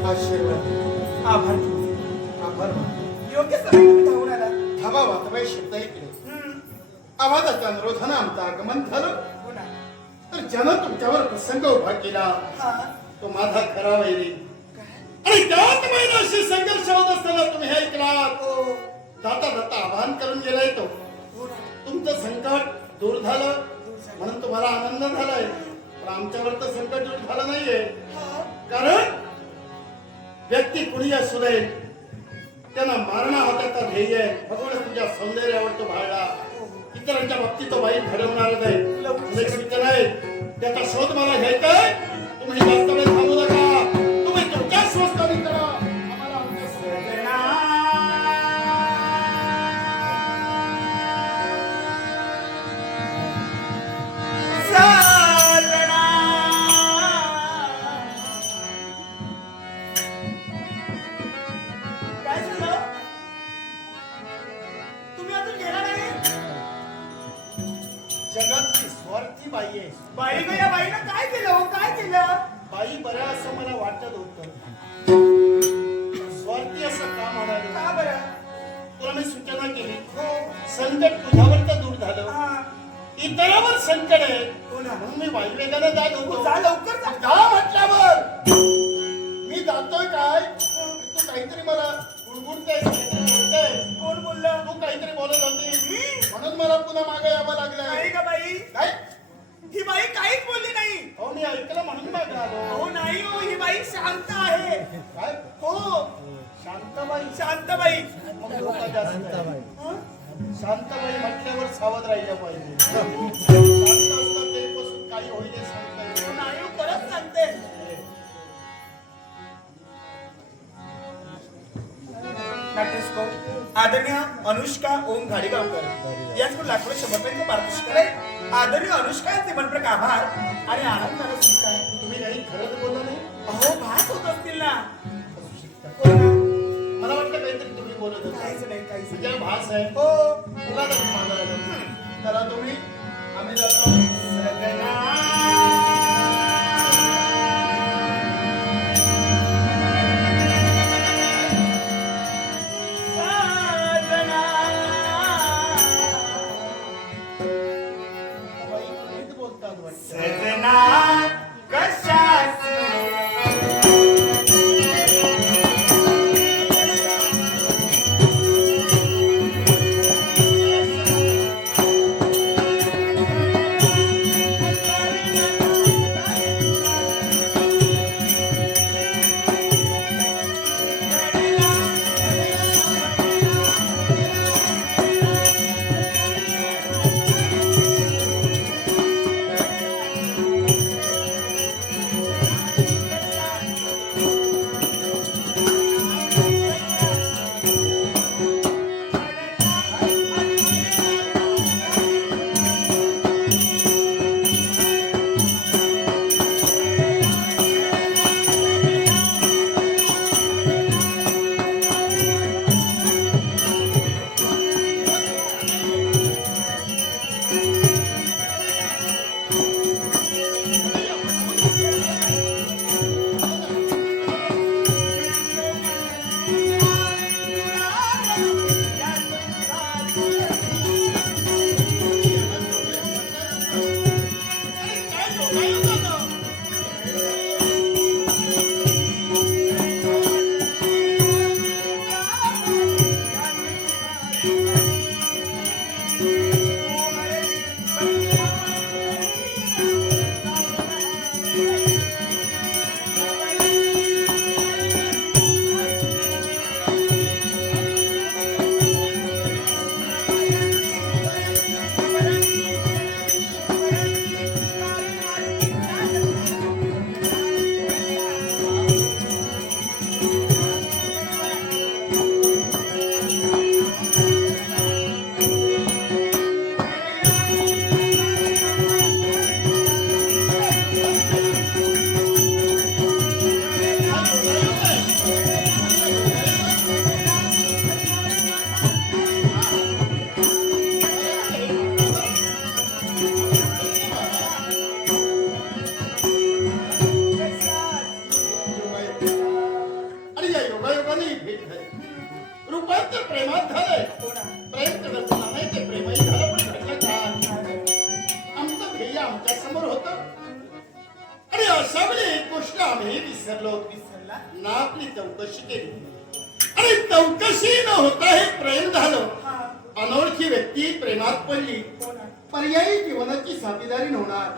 आशीर्वाद. आभार आभार मानतो. योग्य समय तुम्ही धावून आला. धाबा वातबाई शब्द ऐकले. आवाजाच्या अनुरोधानं आमचं आगमन झालं. हो ना. तर ज्यानं तुमच्यावर प्रसंग उभा केला हा. तो माझा खरा वैरी. आणि त्यात महिन्याशी संघर्ष होत असताना तुम्ही हे ऐकलात. हो. जाता जाता आवाहन करून गेलाय तो. हो ना. तुमचं संकट दूर झालं म्हणून तुम्हाला आनंद झालाय. पण आमच्यावर तर संकट दूर झालं नाहीये. हा. कारण व्यक्ती कुणी असू दे त्यांना मारणं हा त्याचा ध्येय आहे. फक्त तुझ्या सौंदर्यावर तो भाळला. इतरांच्या बाबतीत तो वाईट घडवणारच आहे. म्हणजे सूचना आहे त्याचा शोध मला घ्यायचा आहे. तुम्ही जास्त वेळ थांबू नका. तुम्ही तुमच्या शोध कमी करा. आम्हाला आमच्या सजना. सजना. काय झालं? तुम्ही अजून गेला नाही? जगातली स्वार्थी बाई आहे. बाई गं, या बाईनं काय केलं हो? काय केलं? बाई बऱ्या असं मला वाटत होतं. स्वार्थी असं का म्हणाले. का बरं? तुला मी सूचना केली. संकट तुझ्यावर तर दूर झालं. हा. इतरावर संकट आहे. हो ना. म्हणून मी वायुवेगाने जात होतो. जा लवकर जा. जा म्हटल्यावर मी जातोय काय. तू काहीतरी मला गुणगुणतेय, काहीतरी बोलतेय. कोण बोललं? तू काहीतरी बोलत होती मी? म्हणून मला पुन्हा मागे यावं नाही लागलं. का बाई? काय ही बाई काहीच बोलली नाही. हो मी ऐकलं म्हणून मागे आलो. हो नाही हो, ही बाई शांत आहे. काय हो, शांताबाई. शांतबाई. मग धोका जास्त आहे. हं? शांताबाई म्हटल्यावर सावध राहिलं पाहिजे. शांत असतात तेपासून काही होईल हे सांगता येत नाही. नाही हो, खरंच सांगते. नाट्यस्को आदरणीय अनुष्का ओम घाडीगावकर यांच्याकडून लाखो शंभरपर्यंत पारितोषिक आहे. आदरणीय अनुष्का यांचे मनपूर्वक आभार आणि आनंदाला स्वीकार. तुम्ही काही खरंच बोलला नाही. अहो भास होत असतील ना. असू शकता. हो ना. मला वाटलं काहीतरी तुम्ही बोलत होता. काहीच नाही, काहीच नाही. तुझ्या भास आहे. हो. तुला तर मागायला. चला तुम्ही आम्ही जातो. बाई, तुम्हीच बोलतात वाटतं. सजना कशाची झालंय प्रेम करणं पुन्हा नाही ते प्रेमही झालं पण घडलं काय आमचं ध्येय आमच्या समोर होतं आणि अशा वेळी एक गोष्ट आम्ही विसरलो ना आपली चौकशी केली आणि चौकशी न होता हे प्रेम झालं अनोळखी व्यक्ती प्रेमात पडली पर्यायी जीवनाची साथीदारी होणार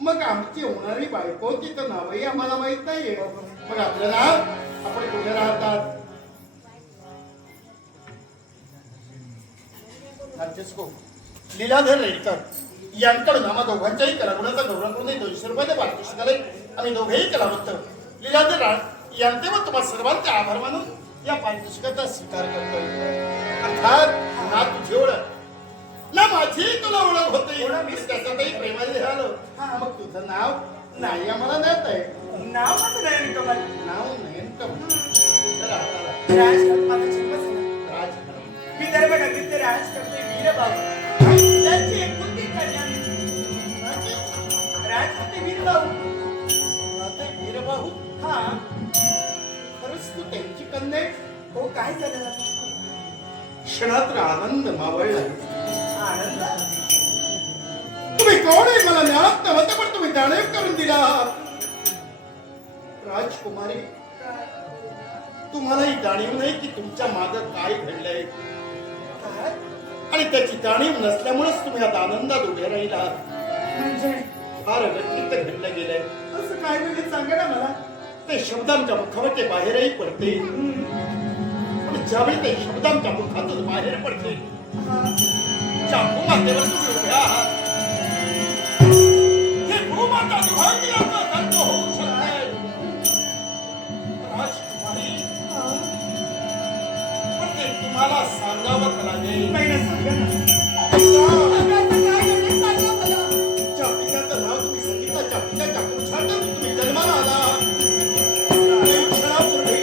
मग आमची होणारी बायको तिचं नावही आम्हाला माहित नाहीये मग आपलं नाव आपण कुठे राहतात फ्रान्सिस्को लीलाधर रेडकर यांकडून आम्हा दोघांच्याही कलागुणाचा गौरव करून 200 रुपये पारितोषिक आले आम्ही दोघेही कलावंत लीलाधर राळ यांचे व तुम्हा सर्वांचे आभार मानून या पारितोषिकाचा स्वीकार करतोय अर्थात ना तुझी ओळख ना माझी तुला ओळख होते मी त्याच्यातही प्रेमाने झालो मग तुझं नाव नाही आम्हाला देत आहे नाव माझं नयन कमल. नाव नयन कमल तुझं राहणार राज माझा जन्मच ना. राज विदर्भ नगरीचे राज करते वीरबाबू त्यांची एकुलती कन्या राज करते वीरबाबू. वीरबाहू हा खरंच तू त्यांची कन्या आहेस? हो काय झालं क्षणात आनंद मावळला आनंद तुम्ही कोण आहे मला ज्ञात नव्हतं पण तुम्ही जाणीव करून दिला राजकुमारी तुम्हालाही जाणीव नाही की तुमच्या मागं काय घडलंय आणि त्याची जाणीव नसल्यामुळेच तुम्ही आता आनंदात उभे राहिला म्हणजे फार व्यक्तिगत घडलं गेलंय असं काय म्हणजे सांगा ना मला. ते शब्दांच्या मुखावर ते बाहेरही पडते पण ज्यावेळी ते शब्दांच्या मुखातून बाहेर पडते ज्या भूमातेवर तुम्ही उभे आहात हे भूमाता दुभाग्याचं दंड होऊ शकते राजकुमारी पण ते तुम्हाला सांगावं लागेल नाही ना सांगा ना. ज्या पित्याचं नाव तुम्ही सांगितलं त्या पित्याच्या पुरुषार्थातून तुम्ही जन्माला आला काही क्षणापूर्वी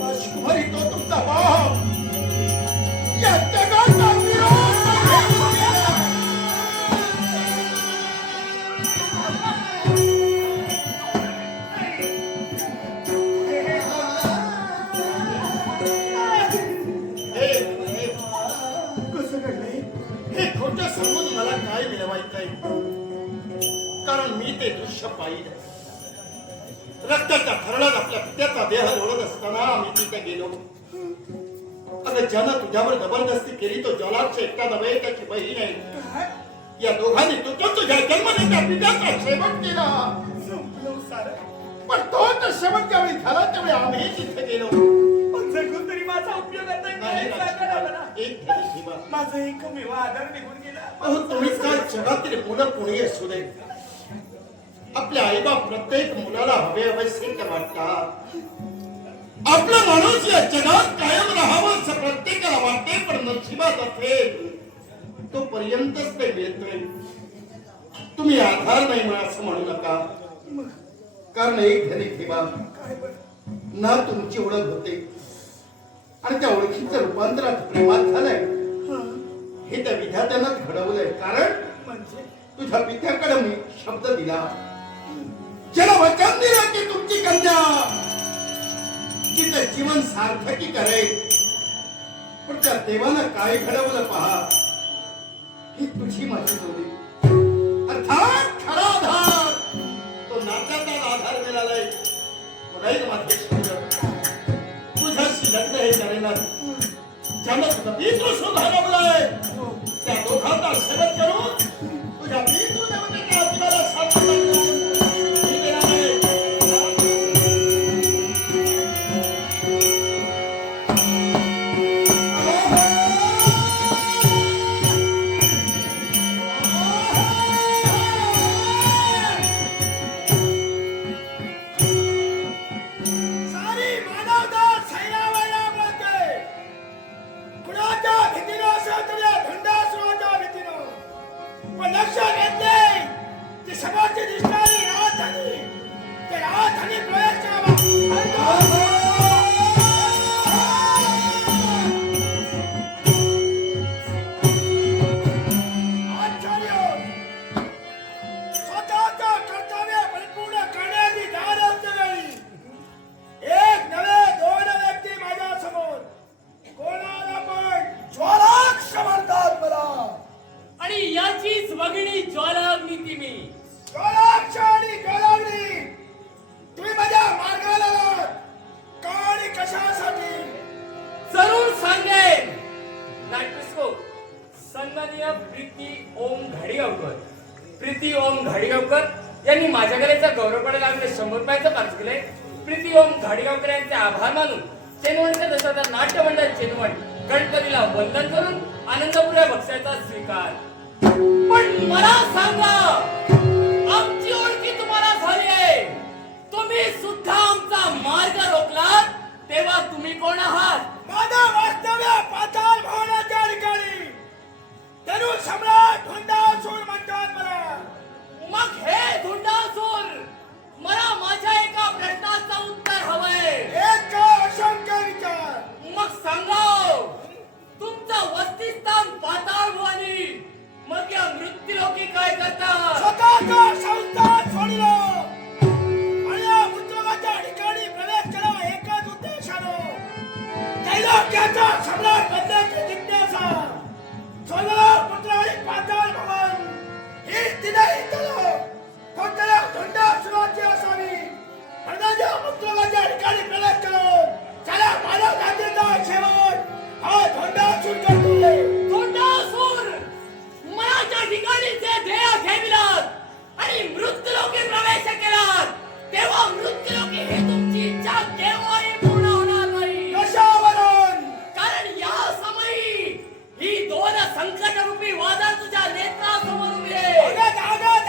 राजकुमारी तो तुमचा बाप या जगाचा विरोध कसं घडलंय हे खोटं सांगून मला काय मिळवायचंय कारण मी ते दृश्य पाहिलं रक्ताच्या थरणात आपल्या पित्याचा देह लोळत असताना आम्ही तिथे गेलो अगं ज्यानं तुझ्यावर जबरदस्ती केली तो जलाक्ष एकटा नव्हे त्याची बहीण आहे या दोघांनी तुझ्या जन्माने त्या पित्याचा शेवट केला संपलं सारं. पण तो तर शेवट ज्यावेळी झाला त्यावेळी आम्ही तिथे गेलो पण जगून तरी माझा उपयोग आता नाही काय सांगा ना मला. एक तरी ठेवा. माझा एकमेव आधार निघून गेला. अहो तुम्ही काय जगातील मुलं कोणी असू दे आपल्या आईबाप प्रत्येक मुलाला हवे सिद्ध वाटतात आपला माणूस या जगात कायम राहावं असं प्रत्येकाला वाटते पण नशिबात असेल तोपर्यंतच ते मिळतोय तुम्ही आधार नाही म्हणा असं म्हणू नका कारण एक धनी ठेवा ना तुमची ओळख होते आणि त्या ओळखीचं रूपांतर आता प्रेमात झालंय हे त्या विधात्यानं घडवलंय कारण म्हणजे तुझ्या पित्याकडे मी शब्द दिला ज्याला वचन दिलं की तुमची कन्या तिचं जीवन सार्थकी करेल पण त्या देवानं काय घडवलं पहा ही तुझी माझी जोडी अर्थात खरा आधार तो नात्याचा आधार मिळालाय राहील माझे शब्द तुझ्याशी लग्न हे करेल ज्यानं तुझं पितृ घडवलंय त्या दोघांचा शेवट करून तुझ्या पितृ देवतेच्या आत्म्याला शांती मी देणार आहे. सारी मानवता सैन्यावरला बोलते. कुणाच्या भीतीनं असं तर या भंडासुराच्या भीतीनं. 100 रुपयाचं खर्च केले. प्रीती ओम घाडगावकर यांचे आभार मानून चेनवणच्या दशावतार नाट्य मंडळ चेनवण गणपतीला वंदन करून आनंदपुऱ्या बक्षाचा स्वीकार. पण मला सांगा, आमची ओळखी तुम्हाला झाली आहे, तुम्ही सुद्धा आमचा मार्ग रोखलात, तेव्हा तुम्ही कोण आहात? माझा वास्तव्य पाताळ भवनाच्या ठिकाणी तनु सम्राट धुंडासूर म्हणतात मला. मग हे धुंडासूर, मला माझ्या एका प्रश्नाचं उत्तर हवंय. एक असंख्य विचार. मग सांगा, तुमचं वस्तीस्थान पाताळ भवानी, मग या मृत्यूलोकी काय करतात? स्वतःचं संस्थान सोडलं आणि या उद्योगाच्या ठिकाणी प्रवेश केला एकच उद्देशानं, त्रैलोक्याचा सम्राट बनण्याची जिज्ञासा. सोडलं पुत्र आणि पाताळ भवन ही तिन्ही तलं कोणत्या धुंडासुराची असावी. प्रजाच्या उद्योगाच्या ठिकाणी प्रवेश करून त्याला मानव जातीचा शेवट हा धुंडासूर करतोय. धुंडासूर, मनाच्या ठिकाणी जे ध्येय ठेविलात आणि मृत्यूलोकी प्रवेश केलात, तेव्हा मृत्यूलोकी हे तुमची इच्छा केव्हाही पूर्ण होणार नाही. कशावरून? कारण या समयी ही दोन संकटरूपी वादळ तुझ्या नेत्रासमोर उभी आहे. आगत आगत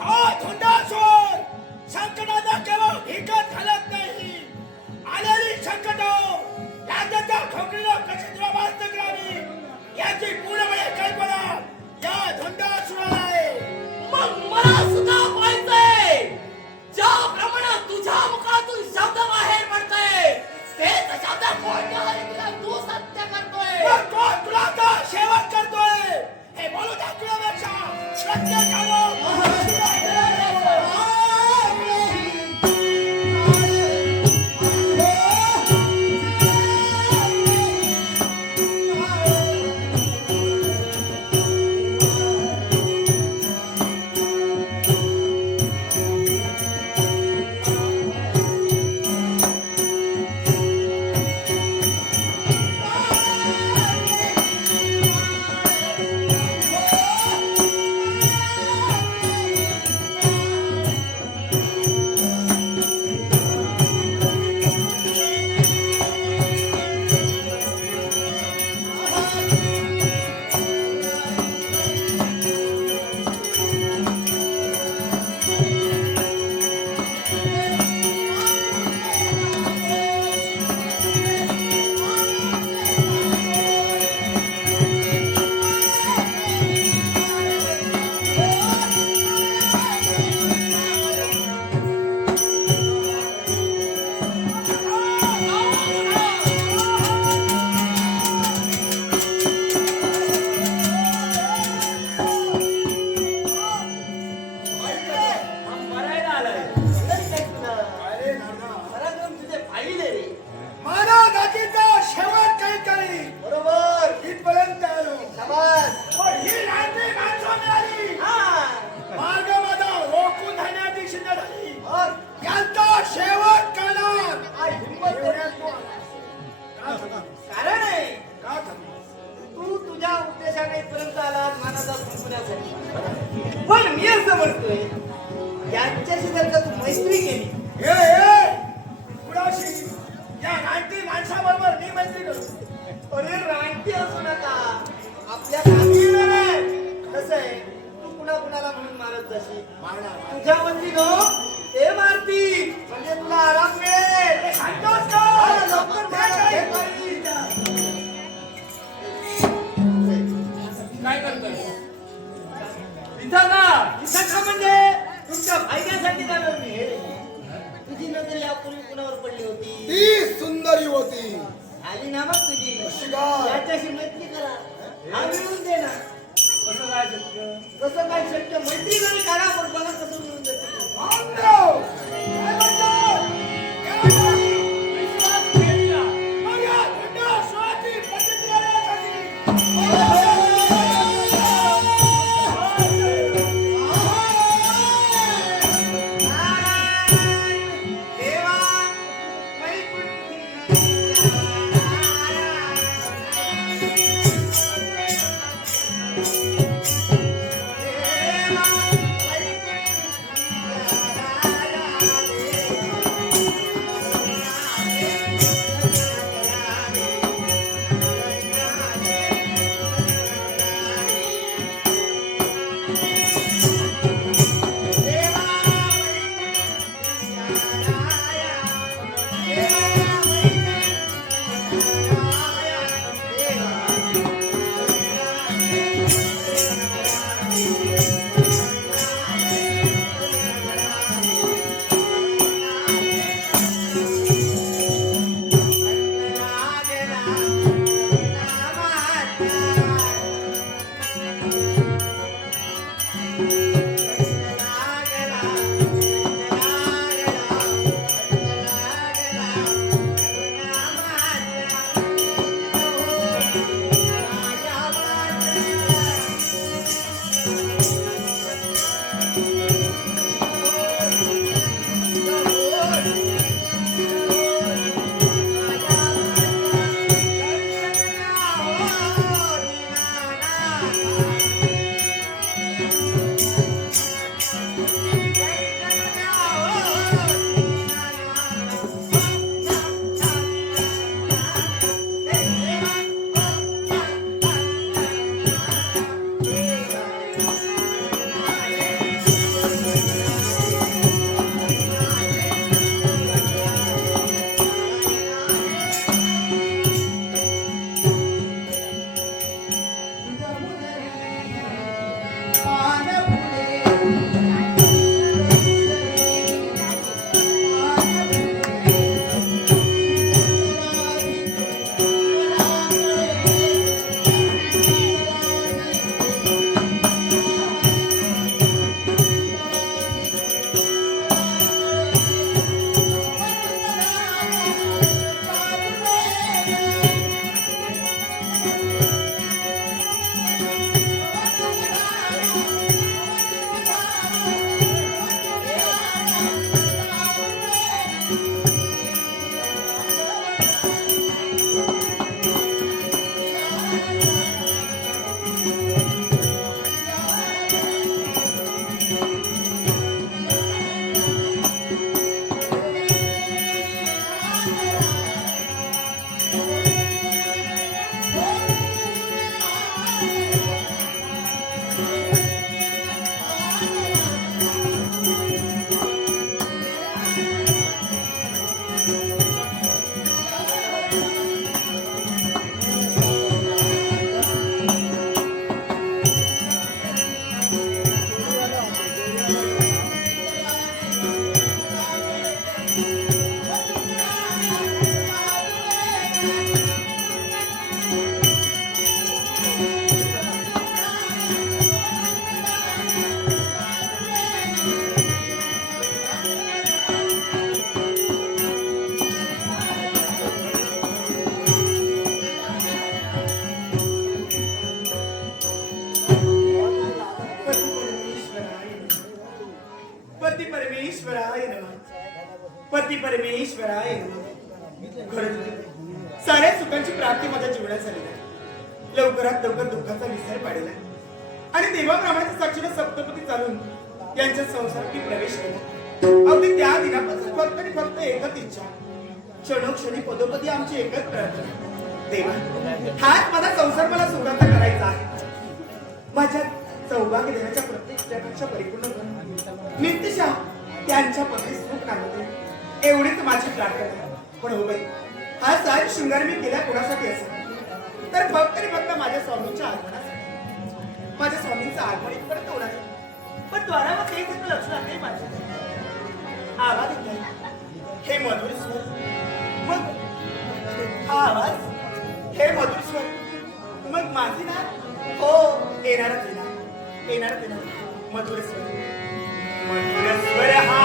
हा धुंडासूर संकटाचा केवळ भीकत घालत नाही, आलेली संकट राज्याच्या ठोकरीला कशी द्रवास्त करावी याची पूर्णपणे कल्पना या धुंडासुराला आहे. मग मला सुद्धा पाहिजे, ज्याप्रमाणे तुझ्या मुखातून शब्द बाहेर पडतोय, तेच शब्द कोणत्या रीतीला तू सत्य करतोय. मग कोण तुला का शेवट करतोय हे बोलू दाखवण्यापेक्षा सत्य पण मी असं म्हणतोय यांच्याशी जर का तू मैत्री केली कुणाशी या रानटी माणसाबरोबर मी मैत्री करू अरे रानटी असू नका आपल्या कामी कसं आहे तू कुणा कुणाला म्हणून मारत जाशील तुझ्या वरती लोक ते मारतील म्हणजे तुला आराम मिळेल ते सांगतोस का लवकर काय करतोय इथं का म्हणजे तुमच्या फायद्यासाठी झालं मी तुझी नजर यापूर्वी कुणावर पडली होती ती सुंदरी होती आली ना मग तुझी अशी काय? याच्याशी मैत्री करा हा मिळून दे ना कसं काय शक्य कसं काय शक्य मैत्री जरी करा पण बघा कसं मिळून देते विश्वास ठेवला देवा पती परमेश्वराय नमः. पती परमेश्वराय नमः. खरंच साऱ्या सुखांची प्राप्ती माझ्या जीवनात झालेली आहे. लवकरात लवकर दुःखाचा विसर पाडला आणि देवाप्रमाणे साक्षीने सप्तपदी चालून यांच्या संसारात प्रवेश केला. अगदी त्या दिनापासून फक्त आणि फक्त एकच इच्छा, क्षणोक्षणी पदोपदी आमची एकच प्रार्थना, देवा हाच माझा संसार मला सुखाचा करायचा आहे. माझ्या सौभाग्य देण्याच्या प्रत्येक जगाच्या परिपूर्ण नित्यशा त्यांच्या पती सुख नाही एवढीच माझी प्रार्थना. पण हो बाई, हा साज शृंगार मी केला कोणासाठी असेल तर फक्त आणि फक्त माझ्या स्वामींच्या आगमनासाठी. माझ्या स्वामींचं आगमन इथपर्यंत होणार आहे, पण द्वारावर ते फक्त लक्षात नाही माझ्या आवाज येत नाही. हे मधुर स्वर, मग हा आवाज, हे मधुर स्वर, मग माझी ना हो येणारच येणार, येणारच येणार. मधुर स्वर, मधुर स्वर हा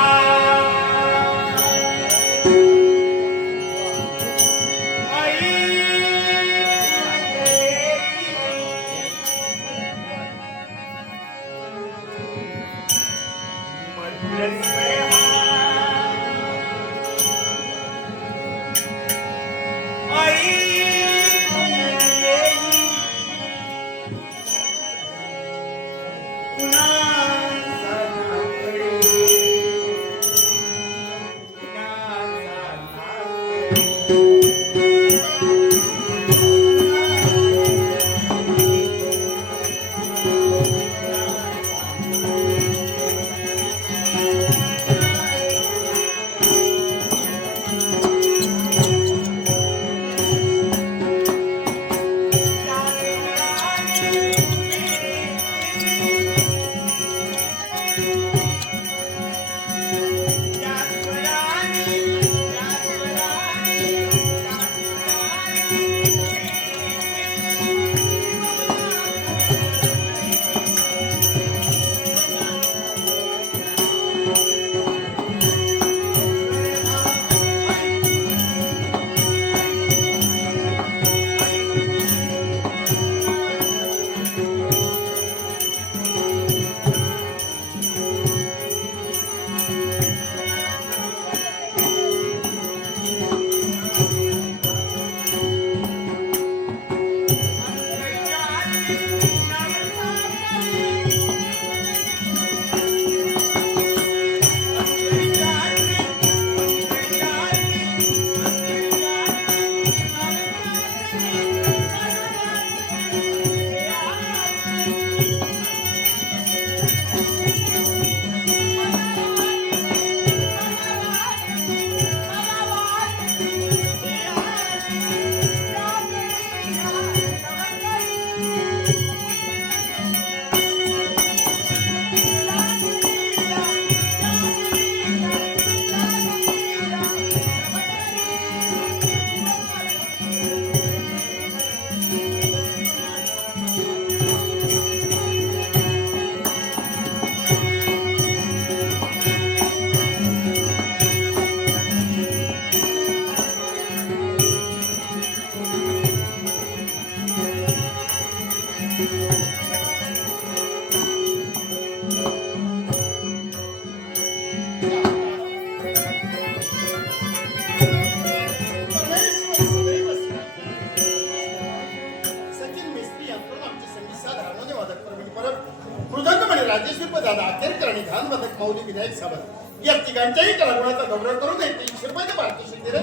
राजेश दादा अखेरकर आणि धानबाधक माऊली विनायक सावंत या तिघांच्याही कलागुणाचा गौरव करून 300 रुपयाचं पारितोषिक दिले.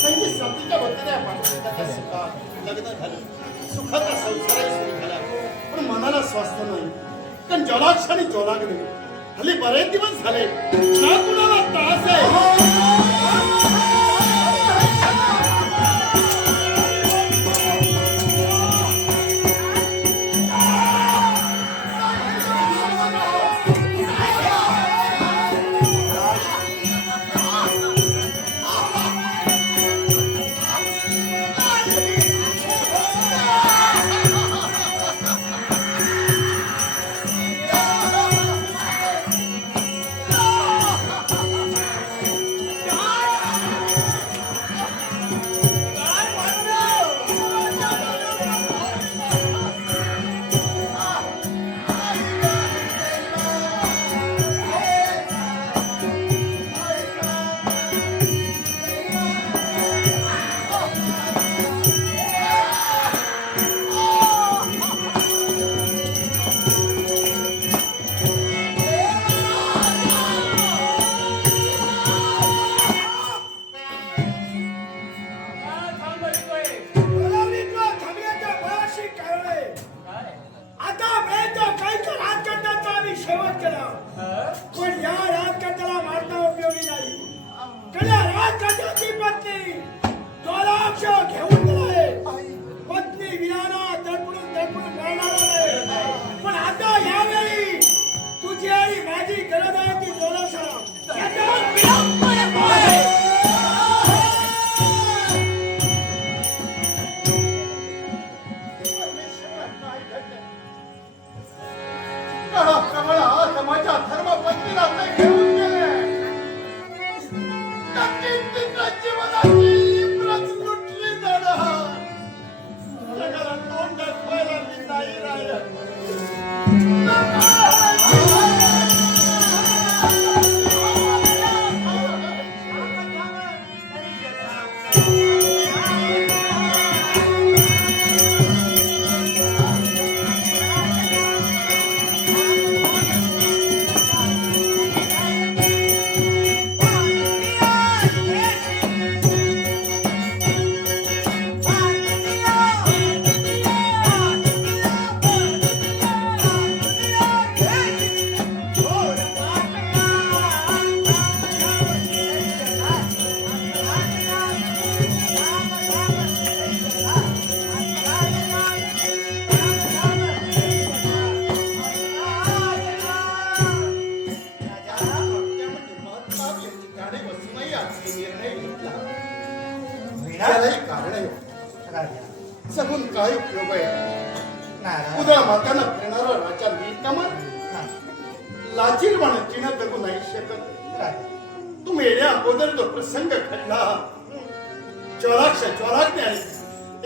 संगीत साथीच्या वतीने आपण सुखात लग्न झालं, सुखाचा संसारही सुरू झाला. पण मनाला स्वास्थ्य नाही, कारण जलाक्ष आणि जोलाग नाही. हल्ली बरेच दिवस झाले ना कुणाला त्रास आहे. माझ्या धर्मपत्नीला ते घेऊन गेले. नक्कीच तिच्या जीवनाची इब्रत लुटली जाणार. जगाला तोंड दाखवायला मी नाही राहिलं. सगून काय उपयोग आहे. उद्या माताना फिरणारा राजा नीलकमल लाजीरवाणं चिणत जगू नाही शकत. तू मेल्या अगोदर जो प्रसंग घडला, ज्वालाग्नी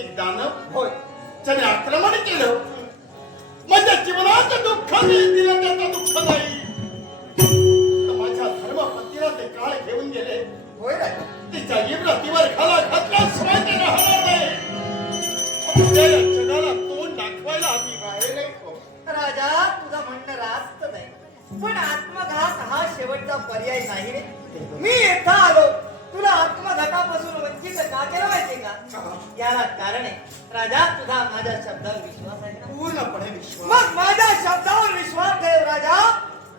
एक दानव होय ज्याने आक्रमण केलं. माझ्या जीवनात दुःख दिलं, त्याचं दुःख नाही. माझ्या धर्मपत्नीला ते काळ घेऊन गेले. होय राजा, तिच्या इब्रतीवर खाला घातल्याशिवाय ते राहणार नाही. जगाला तोंड दाखवायला आम्ही राहिले. राजा, तुझं म्हणणं रास्त नाही, पण आत्मघात हा शेवटचा पर्याय नाही रे. मी इथं आलो तुला आत्मघातापासून वंचित का केलं माहितीये का? याला कारण आहे राजा, तुझा माझ्या शब्दावर विश्वास आहे ना? पूर्णपणे विश्वास. मग माझ्या शब्दावर विश्वास ठेव राजा.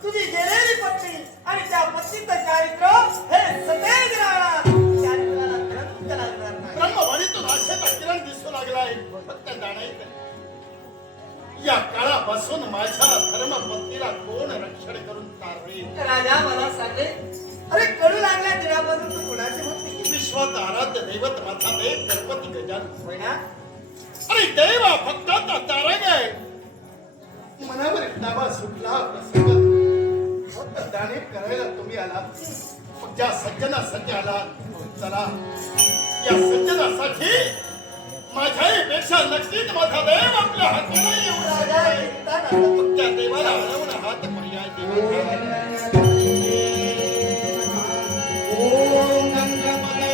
तुझी गेलेली पत्नी आणि त्या पत्नीचं चारित्र्य हे सतेज राहणार. चारित्र्याला ग्रंथ लागणार नाही. ब्रह्मवाणीतून आशेचा किरण दिसू लागलाय. फक्त जाणायचं या काळापासून माझ्या धर्मपत्नीला कोण रक्षण करून तारवेल? राजा मला सांगे, अरे कळू लागल्या दिनापासून तू कुणाची भक्ती केली? विश्वात आराध्य दैवत माझा देव गणपती गजानन. होय ना? अरे देवा भक्ताचा तारक आहे. मनावर डाबा सुटला प्रसंग फक्त दाणे करायला तुम्ही आलात. मग ज्या सज्जनासाठी आलात, चला या सज्जनासाठी माझ्यापेक्षा नक्कीच माझा देव आपल्या हाताला येऊ राजा, शकतो. चिंता नका. मग त्या देवाला हरवून हात पर्याय देवा. ओम गंगापते,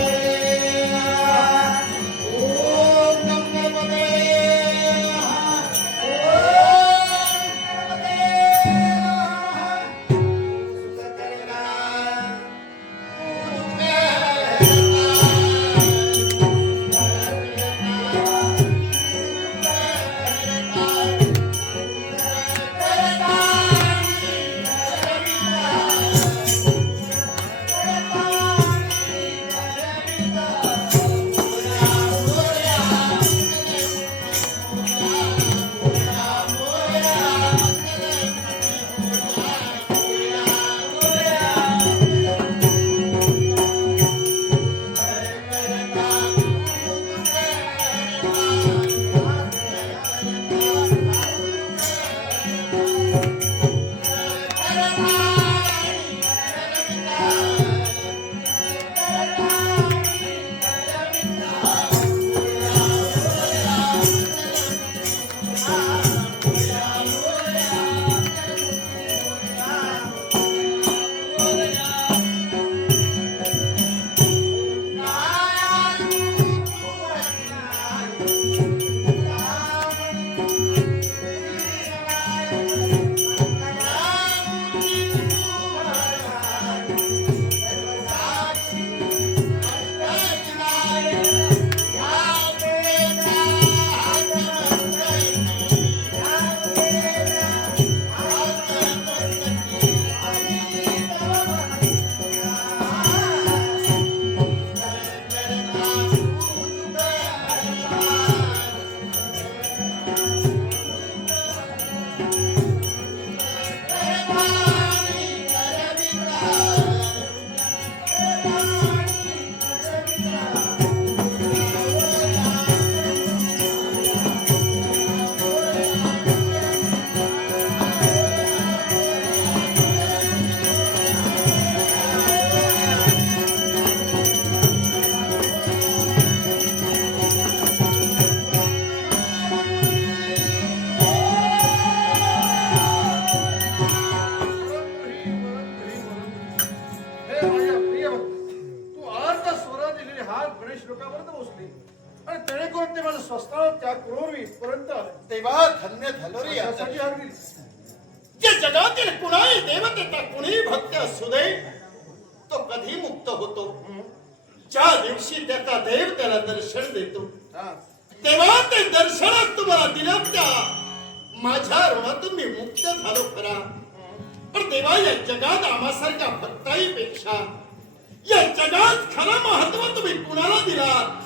ओम गंगापते, ओम गंगापते. हे माझ्या प्रिय भक्त, तू अर्ध स्वरा दिलेली हात गणेश लोकांपर्यंत पोहोचली आणि तेणेकरून ते माझं स्वस्तावर त्या क्रोरवी पर्यंत आले. तेव्हा धन्य झालो रे आता. त्यासाठी अगदी जे जगातील कुणाही देवतेचा कुणीही भक्त असू दे तो कधी मुक्त होतो ज्या दिवशी त्याचा देव त्याला दर्शन देतो. हा. तेव्हा ते दर्शनात तुम्हाला दिलं त्या माझ्या ऋणातून मी मुक्त झालो खरा. पण तेव्हा या जगात आम्हासारख्या भक्ताईपेक्षा या जगात खरं महत्व तुम्ही कुणाला दिलात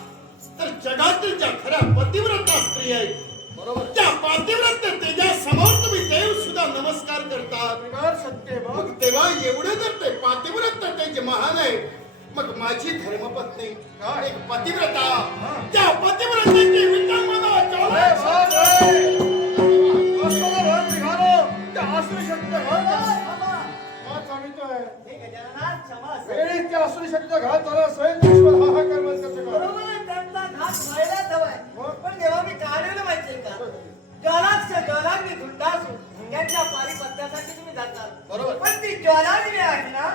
तर जगातील ज्या खऱ्या पतिव्रता स्त्री आहेत बरोबर. त्या पतिव्रता तेजा समोर तुम्ही देव सुद्धा नमस्कार करतात. परिवार सत्य मग मग तेव्हा एवढं जर ते पतिव्रता ते जे महान आहे मग माझी धर्मपत्नी एक पतिव्रता त्या पतिव्रतेची विटंबना अरे केवळ वाह रे. असं रंग निघालो त्या आसुरी शक्तीचा घात झाला. हा सांगितोय हे गजानना क्षमा असेल. वेळीच त्या आसुरी शक्तीचा घात झाला. स्वयं ईश्वर हाहाकार बंद करते का? बरोबर आहे, त्यांचा घात व्हायलाच हवाय. मग? पण जेव्हा मी काढलं माहितीये का ज्वालांनी धुंडासून यांच्या पारिपत्यासाठी तुम्ही जातात. बरोबर. पण ती ज्वालानी आहे ना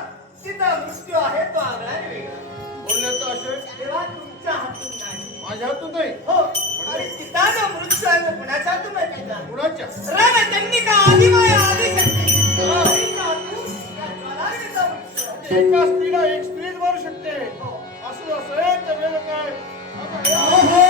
तिचा मृत्यू आहे तो आगळाने वेगळा. बोलण्याचं असे तेव्हा तुमच्या हातून नाही. माझ्या हातून नाही हो आणि तिचा जो मृत्यू आहे तो कुणाच्या हातून माहिती का? कुणाच्या रणचंडिका आदिमाया आदिशक्ती तिच्या हातून या ज्वालानीचा मृत्यू आहे. एका स्त्रीला एक स्त्रीच मारू शकते. असं असेल तर वेळ काय आता हे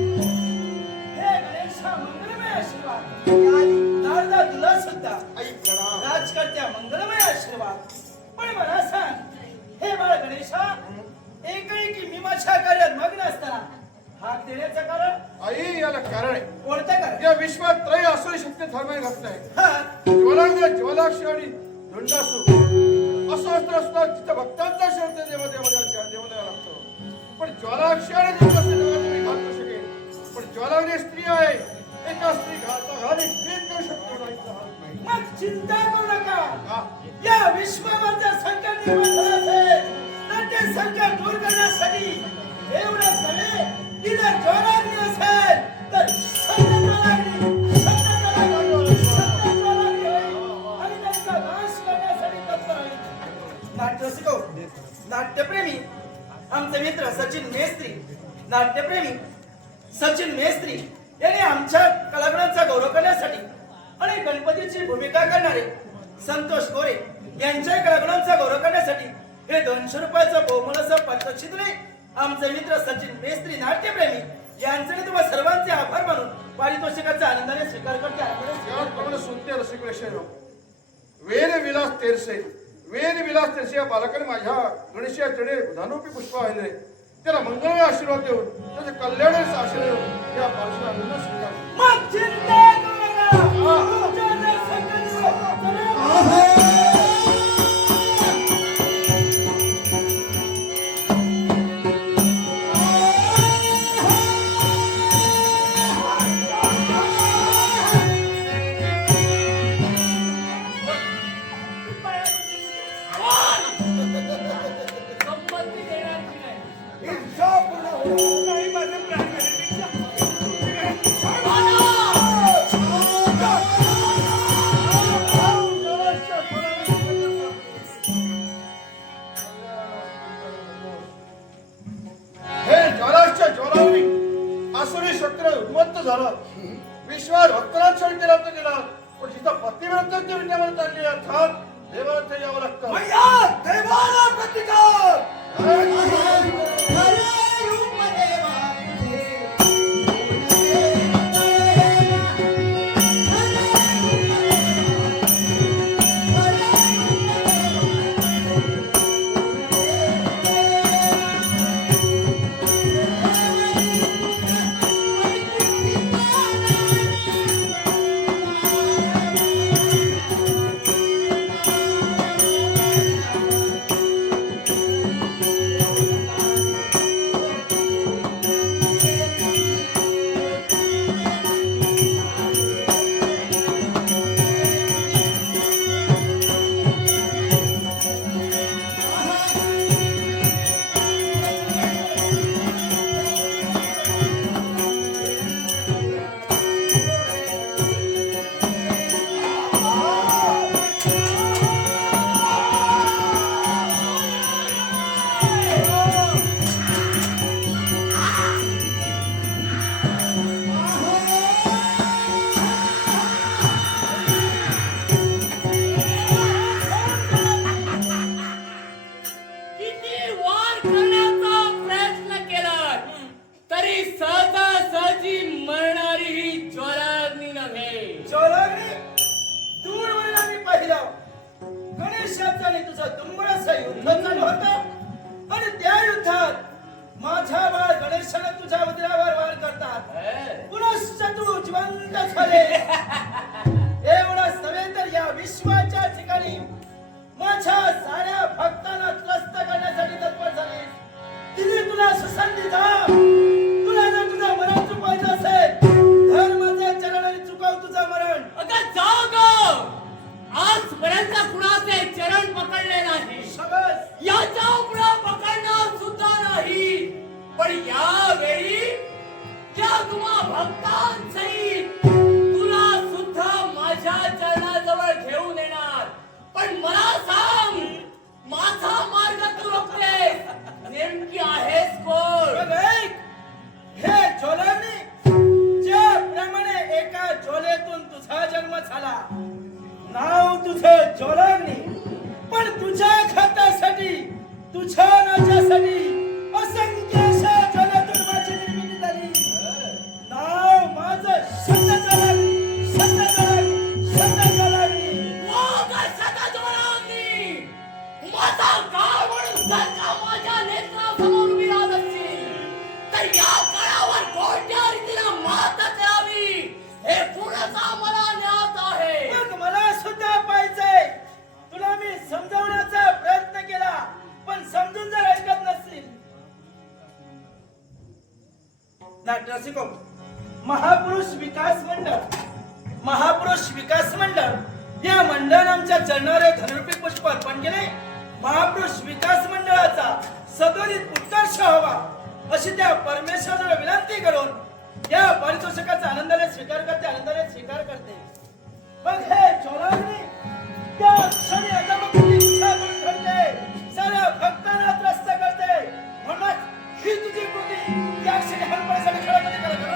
हे गणेशा मंगलमय आशीर्वाद. नारदा तुला सुद्धा आई प्रणाम. राजकर्त्या मंगलमय आशीर्वाद. पण मला सांग हे बाळ गणेशा एकही मी माझ्या कार्यात मग्न असताना हाक देण्याचं कारण आई याला कारण आहे. कोणतं कारण? या विश्वात त्रय असुरी शक्ती धर्माने घातलं आहे. हा, ज्वालाक्ष आणि धुंडासू असं असतं सुद्धा तिच्या भक्तांचा शेवट देवादेवाला लागतो. पण ज्वालाक्ष आणि धुंडासू तुम्ही घात करू शकेल. पण ज्वालाग्नी स्त्री आहे. एका स्त्री घात एक स्त्री करू शकतो नाही. मग चिंता करू नका. हा. या विश्वावर जर संकट निर्माण झालं असेल तर ते संकट दूर करण्यासाठी एवढंच नव्हे की जर ज्वालाग्नी असेल तर शब्द ज्वालाग्नी आणि त्यांचा नाश करण्यासाठी तत्पर आहे. नाट्यरसिको, नाट्यप्रेमी आमचे मित्र सचिन मेस्त्री, नाट्यप्रेमी सचिन मेस्त्री यांनी आमच्या कलागुणांचा गौरव करण्यासाठी आणि गणपतीची भूमिका करणारे संतोष गोरे यांच्या कलागुणांचा गौरव करण्यासाठी हे 200 रुपयाचं बहुमोलाचं पारितोषिक दिले. आमचे मित्र सचिन मेस्त्री नाट्यप्रेमी यांचे तुम्हा सर्वांचे आभार मानून पारितोषिकाचा आनंदाने स्वीकार करते. त्याचप्रमाणे सुंदर रसिक विषय वेद विलास तेरसे वेद विलास तेरसे या बालकाने माझ्या गणेशा चढे धानोपी पुष्प वाहिले. त्याला मंगलमय आशीर्वाद देऊन त्याचे कल्याणाचा आशीर्वाद देऊन या बालकाला स्वीकार. मग चिंता करू नका. तुमच्या जर संकट संपत्ती देणार की नाही? इच्छा पूर्ण होणार नाही माझं प्रार्थनेपेक्षा. हे ज्वालाच्या ज्वालावरी आसुरी शक्तीला उन्मत्त झाला. विश्वात भक्तांना क्षण केला तर गेला. पण जिथं पतिव्रतांच्या विद्यामान चालली अर्थात देवाला यावं लागतं. मैया देवाला प्रतिकार. हरे भक्तांसहित तुला सुद्धा माझ्या चरणाजवळ घेऊन येणार. पण मला सांग, माझा मार्ग तू रोखतेस, नेमकी आहेस कोण? मग ऐक, हे झोलावणी, ज्याप्रमाणे एका झोलेतून तुझा जन्म झाला, नाव तुझं झोलावणी, पण तुझ्या खात्यासाठी, तुझ्या नाच्यासाठी असंख्य अशा झोलेतून माझी निर्मिती झाली. नाव माझं शब्द झोलावणी, शब्द झोलावणी, शब्द झोलावणी. मग शतज्वराग्नी, माझा काळ म्हणून जर का माझ्या नेत्रासमोर उभी राहत असशील, तर या काळावर कोणत्या रीतीला मात करावी हे पूर्णतः मला ज्ञात आहे. मग मला सुद्धा पाहिजे. तुला मी समजावण्याचा प्रयत्न केला, पण समजून जर ऐकत नसतील. नाट्यरसिको, महापुरुष विकास मंडळ या मंडळाने आमच्या चरणारे धनुरूपी पुष्प अर्पण केले. महापुरुष विकास मंडळाचा सदोदित उत्कर्ष हवा अशी त्या परमेश्वराला विनंती करून या पारितोषिकाचा आनंदाने स्वीकार करते. मग हे चोरावणी त्या क्षणी अगमकीची इच्छा करून घडते, साऱ्या भक्तांना त्रस्त करते. म्हणूनच ही तुझी कृती त्या क्षणी हरपण्यासाठी खळखळी करत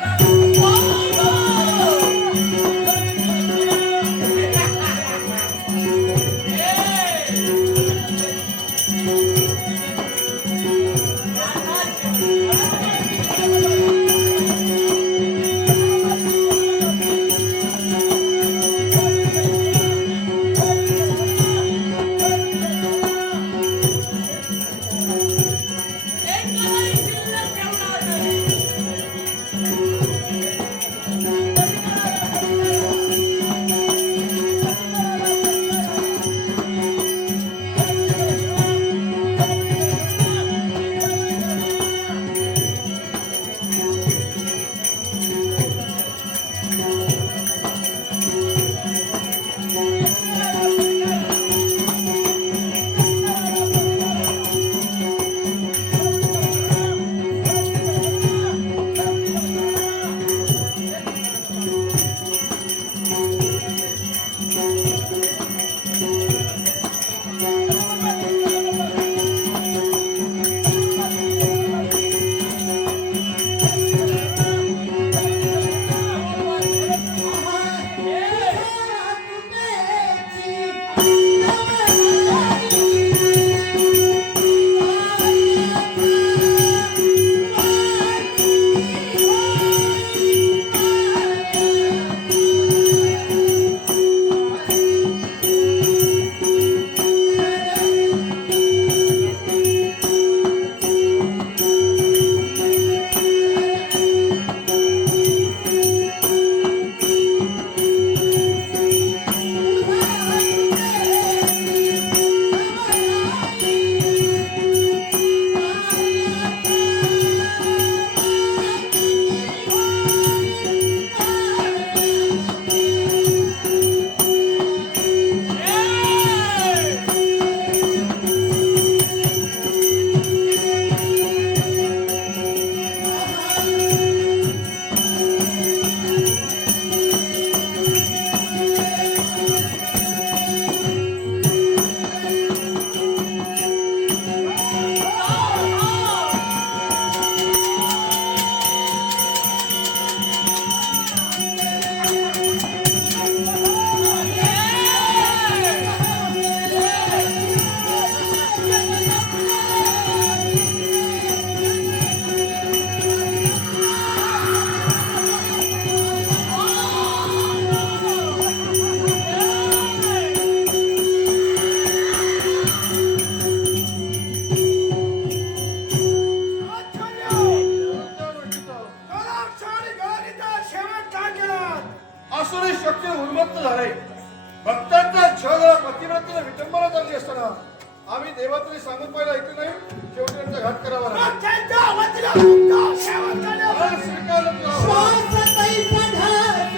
आम्ही देवातरी सांगून पाहिलं ऐकलं नाही, शेवटी त्यांचा घात करावा लागला. मग त्यांच्या वतीला तुमचा सेवा करण्याचा हा, स्वीकारलं तुला. श्वास पैसा घात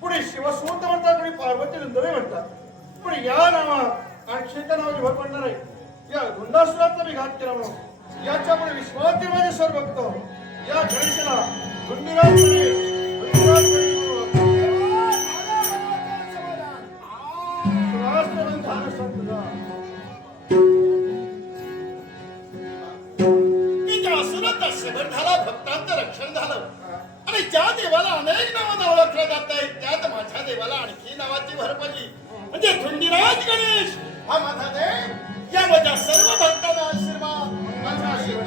पुढे शिवसूत म्हणतात, पुढे पार्वती नंदने म्हणतात. पण या नावात आणखी एका नावाची भर पडणार आहे. या धुंडासुराचा मी घात केला म्हणून याच्या पुढे विश्वास माझे सर्व भक्त या गणेशाला धुंडीराज गणेश, धुंडीराज गणेश राष्ट्रबंध झालं संतदा. की त्या असुराचा शहर झाला, भक्तांचं रक्षण झालं. आणि ज्या देवाला अनेक नावानं ओळखलं जात आहे त्यात माझ्या देवाला आणखी नावाची भर पडली. म्हणजे धुंडीराज गणेश हा माझा देव. या माझ्या सर्व भक्तांना आशीर्वाद माझ्या आशीर्वाद